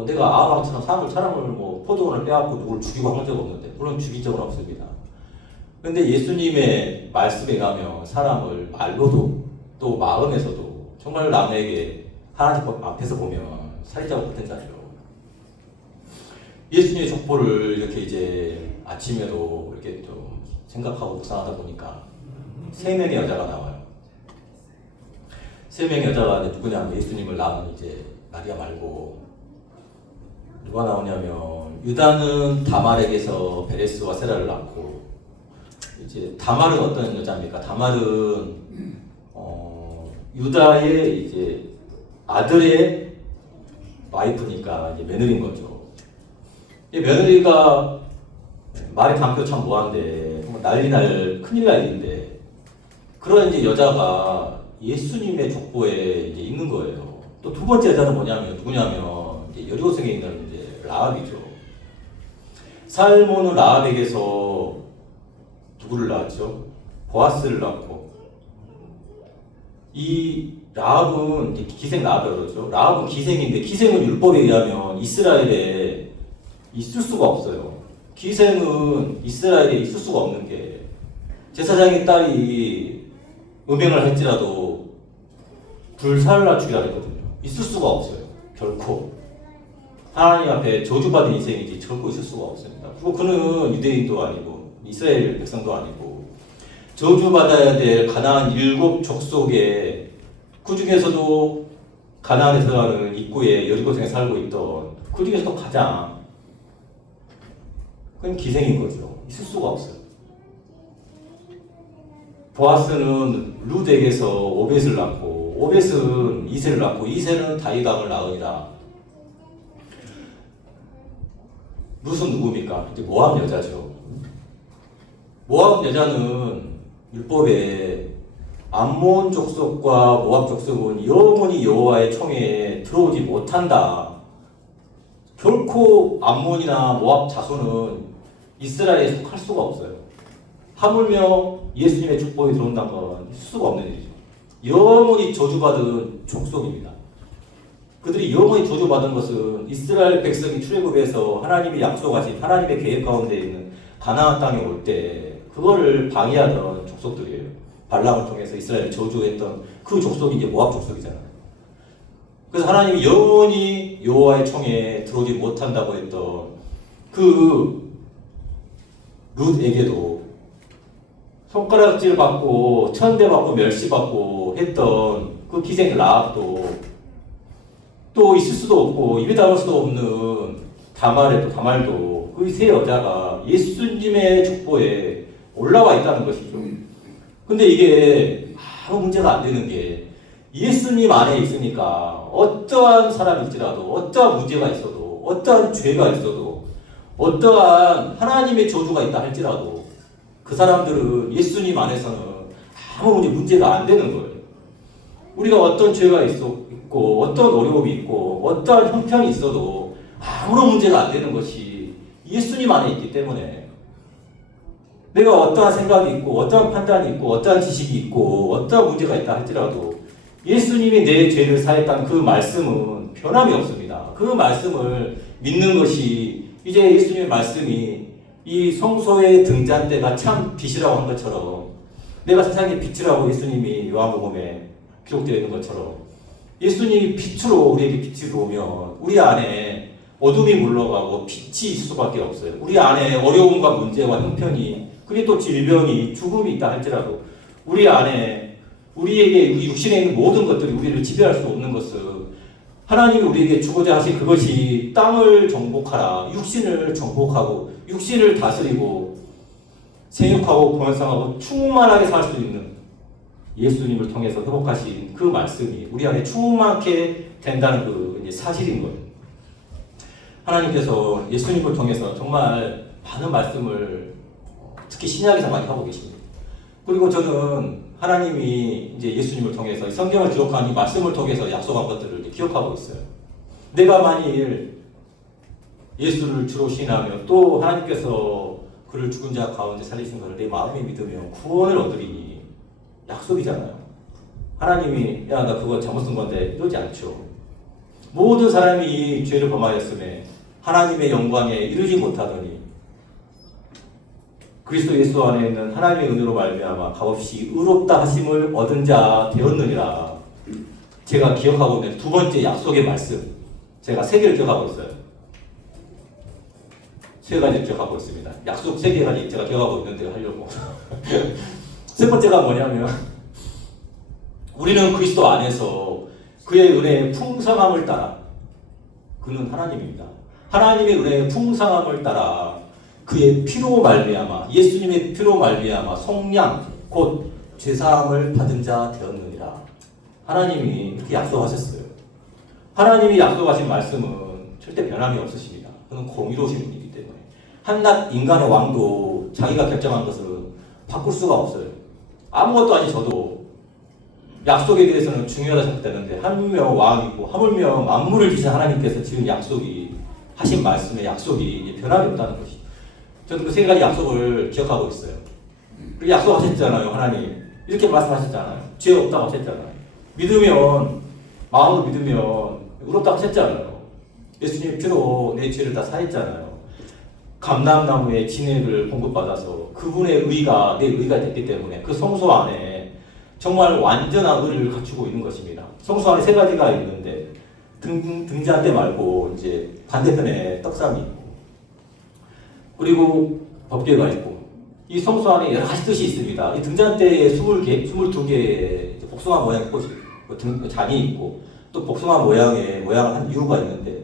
내가 아합 왕처럼 사람을 포도원을 빼앗고 누구를 죽이고 한 적 없는데, 물론 죽인 적은 없습니다. 근데 예수님의 말씀에 가면 사람을 말로도 또 마음에서도 정말 남에게 하나님 앞에서 보면 살인자와 같은 자죠. 예수님의 족보를 이렇게 이제 아침에도 이렇게 좀 생각하고 묵상하다 보니까 3명의 여자가 나와요. 3명의 여자가 누구냐면 예수님을 낳은 이제 마리아 말고 누가 나오냐면 유다는 다말에게서 베레스와 세라를 낳고 이제 다말은 어떤 여자입니까? 다말은 유다의 이제 아들의 와이프니까 이제 며느리인 거죠. 이 며느리가 말이 담겨 참 뭐한데 난리 큰일 날 일인데 그런 이제 여자가 예수님의 족보에 이제 있는 거예요. 또 두 번째 여자는 누구냐면 이제 여리고성에 있는 이제 라합이죠. 살몬은 라합에게서 누구를 낳았죠? 보아스를 낳고 이 라합은 기생 라합이라고 그러죠. 라합은 기생인데 기생은 율법에 의하면 이스라엘에 있을 수가 없어요. 기생은 이스라엘에 있을 수가 없는 게 제사장의 딸이 음행을 할지라도 불살을 낮추기라 했거든요. 있을 수가 없어요. 결코. 하나님 앞에 저주받은 인생이지 결코 있을 수가 없습니다. 그리고 그는 유대인도 아니고 이스라엘 백성도 아니고 저주받아야 될 가나안 7 족속에 그 중에서도 가나안에 들어가는 입구에 여리고성에 살고 있던 그 중에서도 가장 그건 기생인 거죠. 있을 수가 없어요. 보아스는 룻에게서 오벳을 낳고 오벳은 이세를 낳고 이세는 다윗왕을 낳으니라. 룻은 누굽니까? 이제 모압 여자죠. 모압 여자는 율법에 암몬 족속과 모압 족속은 영원히 여호와의 총회에 들어오지 못한다. 결코 암몬이나 모압 자손은 이스라엘에 속할 수가 없어요. 하물며 예수님의 축복이 들어온다는 건 있을 수가 없는 일이죠. 영원히 저주받은 족속입니다. 그들이 영원히 저주받은 것은 이스라엘 백성이 출애굽해서 하나님이 약속하신 하나님의 계획 가운데 있는 가나안 땅에 올 때 그거를 방해하던 족속들이에요. 발람을 통해서 이스라엘을 저주했던 그 족속이 이제 모압 족속이잖아요. 그래서 하나님이 영원히 여호와의 총에 들어오지 못한다고 했던 그 룻에게도 손가락질 받고 천대받고 멸시받고 했던 그 기생 라합도 또 있을 수도 없고 입에 담을 수도 없는 다말도 그 세 여자가 예수님의 족보에 올라와 있다는 것이죠. 근데 이게 아무 문제가 안 되는 게 예수님 안에 있으니까 어떠한 사람일지라도 어떠한 문제가 있어도 어떠한 죄가 있어도 어떠한 하나님의 저주가 있다 할지라도 그 사람들은 예수님 안에서는 아무 문제가 안 되는 거예요. 우리가 어떤 죄가 있고 어떤 어려움이 있고 어떠한 형편이 있어도 아무런 문제가 안 되는 것이 예수님 안에 있기 때문에 내가 어떠한 생각이 있고 어떠한 판단이 있고 어떠한 지식이 있고 어떠한 문제가 있다 할지라도 예수님이 내 죄를 사했다는 그 말씀은 변함이 없습니다. 그 말씀을 믿는 것이 이제 예수님의 말씀이 이 성소의 등잔대가 참 빛이라고 한 것처럼 내가 세상의 빛이라고 예수님이 요한복음에 기록되어 있는 것처럼 예수님이 빛으로 우리에게 빛이 들어오면 우리 안에 어둠이 물러가고 빛이 있을 수밖에 없어요. 우리 안에 어려움과 문제와 형편이 그게 또 질병이 죽음이 있다 할지라도 우리 안에 우리에게 우리 육신에 있는 모든 것들이 우리를 지배할 수 없는 것은 하나님이 우리에게 주고자 하신 그것이 땅을 정복하라. 육신을 정복하고 육신을 다스리고 생육하고 번성하고 충만하게 살 수 있는 예수님을 통해서 회복하신 그 말씀이 우리 안에 충만하게 된다는 그 사실인 거예요. 하나님께서 예수님을 통해서 정말 많은 말씀을 특히 신약에서 많이 하고 계십니다. 그리고 저는 하나님이 이제 예수님을 통해서 성경을 기록한 이 말씀을 통해서 약속한 것들을 이제 기억하고 있어요. 내가 만일 예수를 주로 신하면 또 하나님께서 그를 죽은 자 가운데 살리신 것을 내 마음에 믿으면 구원을 얻으리니 약속이잖아요. 하나님이 야 나 그거 잘못 쓴 건데 이러지 않죠. 모든 사람이 죄를 범하였음에 하나님의 영광에 이르지 못하더니 그리스도 예수 안에 있는 하나님의 은혜로 말미암아 값없이 의롭다 하심을 얻은 자 되었느니라. 제가 기억하고 있는 두 번째 약속의 말씀, 제가 세 개를 기억하고 있어요. 세 가지 기억하고 있습니다. 약속 세 개가 제가 기억하고 있는데 하려고. 세 번째가 뭐냐면 우리는 그리스도 안에서 그의 은혜의 풍성함을 따라 그는 하나님입니다. 하나님의 은혜의 풍성함을 따라 그의 피로 말미암아 예수님의 피로 말미암아 속량 곧 죄사함을 받은 자 되었느니라. 하나님이 이렇게 약속하셨어요. 하나님이 약속하신 말씀은 절대 변함이 없으십니다. 그는 공의로우신 분이기 때문에 한낱 인간의 왕도 자기가 결정한 것을 바꿀 수가 없어요. 아무것도 아니 저도 약속에 대해서는 중요하다 생각되는데 하물며 왕이고 하물며 만물을 지신 하나님께서 지은 약속이 하신 말씀의 약속이 변함이 없다는 것이죠. 저는 그 세 가지 약속을 기억하고 있어요. 그렇게 약속하셨잖아요. 하나님 이렇게 말씀하셨잖아요. 죄 없다고 하셨잖아요. 믿으면 마음으로 믿으면 의롭다고 하셨잖아요. 예수님의 피로 내 죄를 다 사했잖아요. 감람나무의 진액을 공급받아서 그분의 의가 내 의가 됐기 때문에 그 성소 안에 정말 완전한 의를 갖추고 있는 것입니다. 성소 안에 세 가지가 있는데 등잔대 말고 이제 반대편에 떡상이 있고 그리고 법궤가 있고 이 성소 안에 여러 가지 뜻이 있습니다. 이 등잔대에 22개의 복숭아 모양의 꽃이 잔이 있고 또 복숭아 모양을 한 이유가 있는데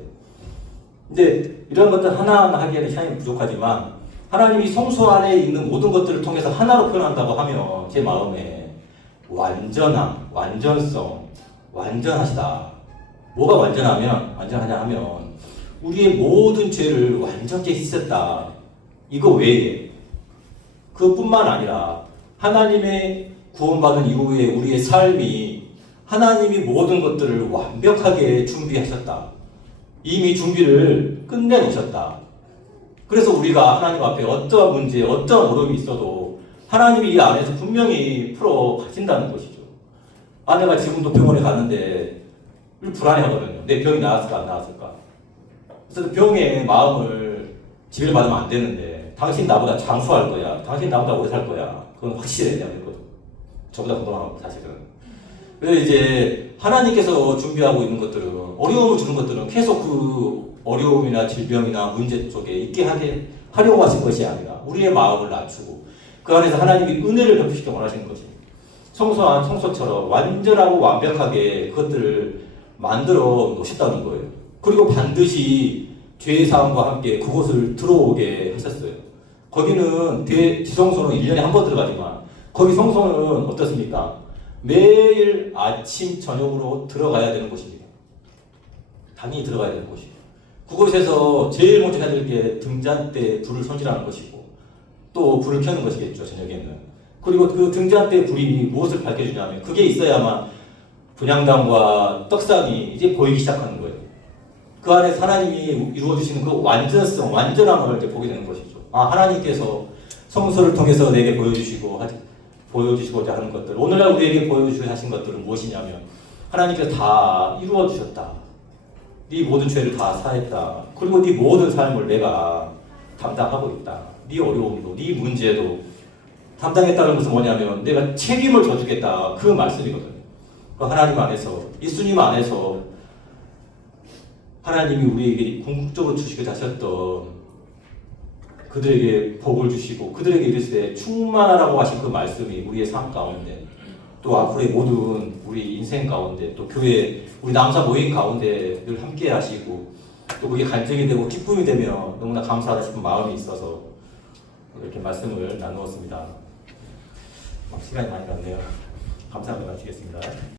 근데 이런 것들 하나하나 하기에는 시간이 부족하지만 하나님이 성소 안에 있는 모든 것들을 통해서 하나로 표현한다고 하면 제 마음에 완전함, 완전성, 완전하시다. 뭐가 완전하냐 하면 우리의 모든 죄를 완전히 씻었다. 이거 외에 그뿐만 아니라 하나님의 구원받은 이후에 우리의 삶이 하나님이 모든 것들을 완벽하게 준비하셨다. 이미 준비를 끝내놓으셨다. 그래서 우리가 하나님 앞에 어떠한 문제, 어떠한 어려움이 있어도 하나님이 이 안에서 분명히 풀어 가신다는 것이죠. 아내가 지금도 병원에 가는데 불안해하거든요. 내 병이 나았을까 안 나았을까. 그래서 병의 마음을 지배를 받으면 안 되는데 당신 나보다 장수할 거야. 당신 나보다 오래 살 거야. 그건 확실해. 내가 그랬거든. 저보다 건강하고 사실은. 그래서 이제 하나님께서 준비하고 있는 것들은 어려움을 주는 것들은 계속 그 어려움이나 질병이나 문제 쪽에 있게 하려고 하신 것이 아니라 우리의 마음을 낮추고 그 안에서 하나님이 은혜를 베푸시기 원하시는 것입니다. 성소한 성소처럼 완전하고 완벽하게 그것들을 만들어 놓으셨다는 거예요. 그리고 반드시 죄의 사함과 함께 그곳을 들어오게 하셨어요. 거기는 지성소는 1년에 한 번 들어가지만 거기 성소는 어떻습니까? 매일 아침 저녁으로 들어가야 되는 곳입니다. 당연히 들어가야 되는 곳이에요. 그곳에서 제일 먼저 해야 될 게 등잔대에 불을 손질하는 것이고 또 불을 켜는 것이겠죠. 저녁에는. 그리고 그 등잔대 불이 무엇을 밝혀주냐면 그게 있어야만 분향단과 떡상이 이제 보이기 시작하는 거예요. 그 안에 하나님이 이루어주시는 그 완전성, 완전함을 이제 보게 되는 것이죠. 아, 하나님께서 성소를 통해서 내게 보여주시고자 하는 것들, 오늘날 우리에게 보여주시고자 하신 것들은 무엇이냐면 하나님께서 다 이루어주셨다. 네 모든 죄를 다 사했다. 그리고 네 모든 삶을 내가 담당하고 있다. 네 어려움도, 네 문제도 담당했다는 것은 뭐냐면 내가 책임을 져주겠다. 그 말씀이거든요. 하나님 안에서, 예수님 안에서 하나님이 우리에게 궁극적으로 주시고자 하셨던 그들에게 복을 주시고 그들에게 이르시되 충만하라고 하신 그 말씀이 우리의 삶 가운데 또 앞으로의 모든 우리 인생 가운데 또 교회 우리 남사 모임 가운데 늘 함께 하시고 또 그게 간증이 되고 기쁨이 되며 너무나 감사하다 싶은 마음이 있어서 이렇게 말씀을 나누었습니다. 시간이 많이 갔네요. 감사합니다. 마치겠습니다.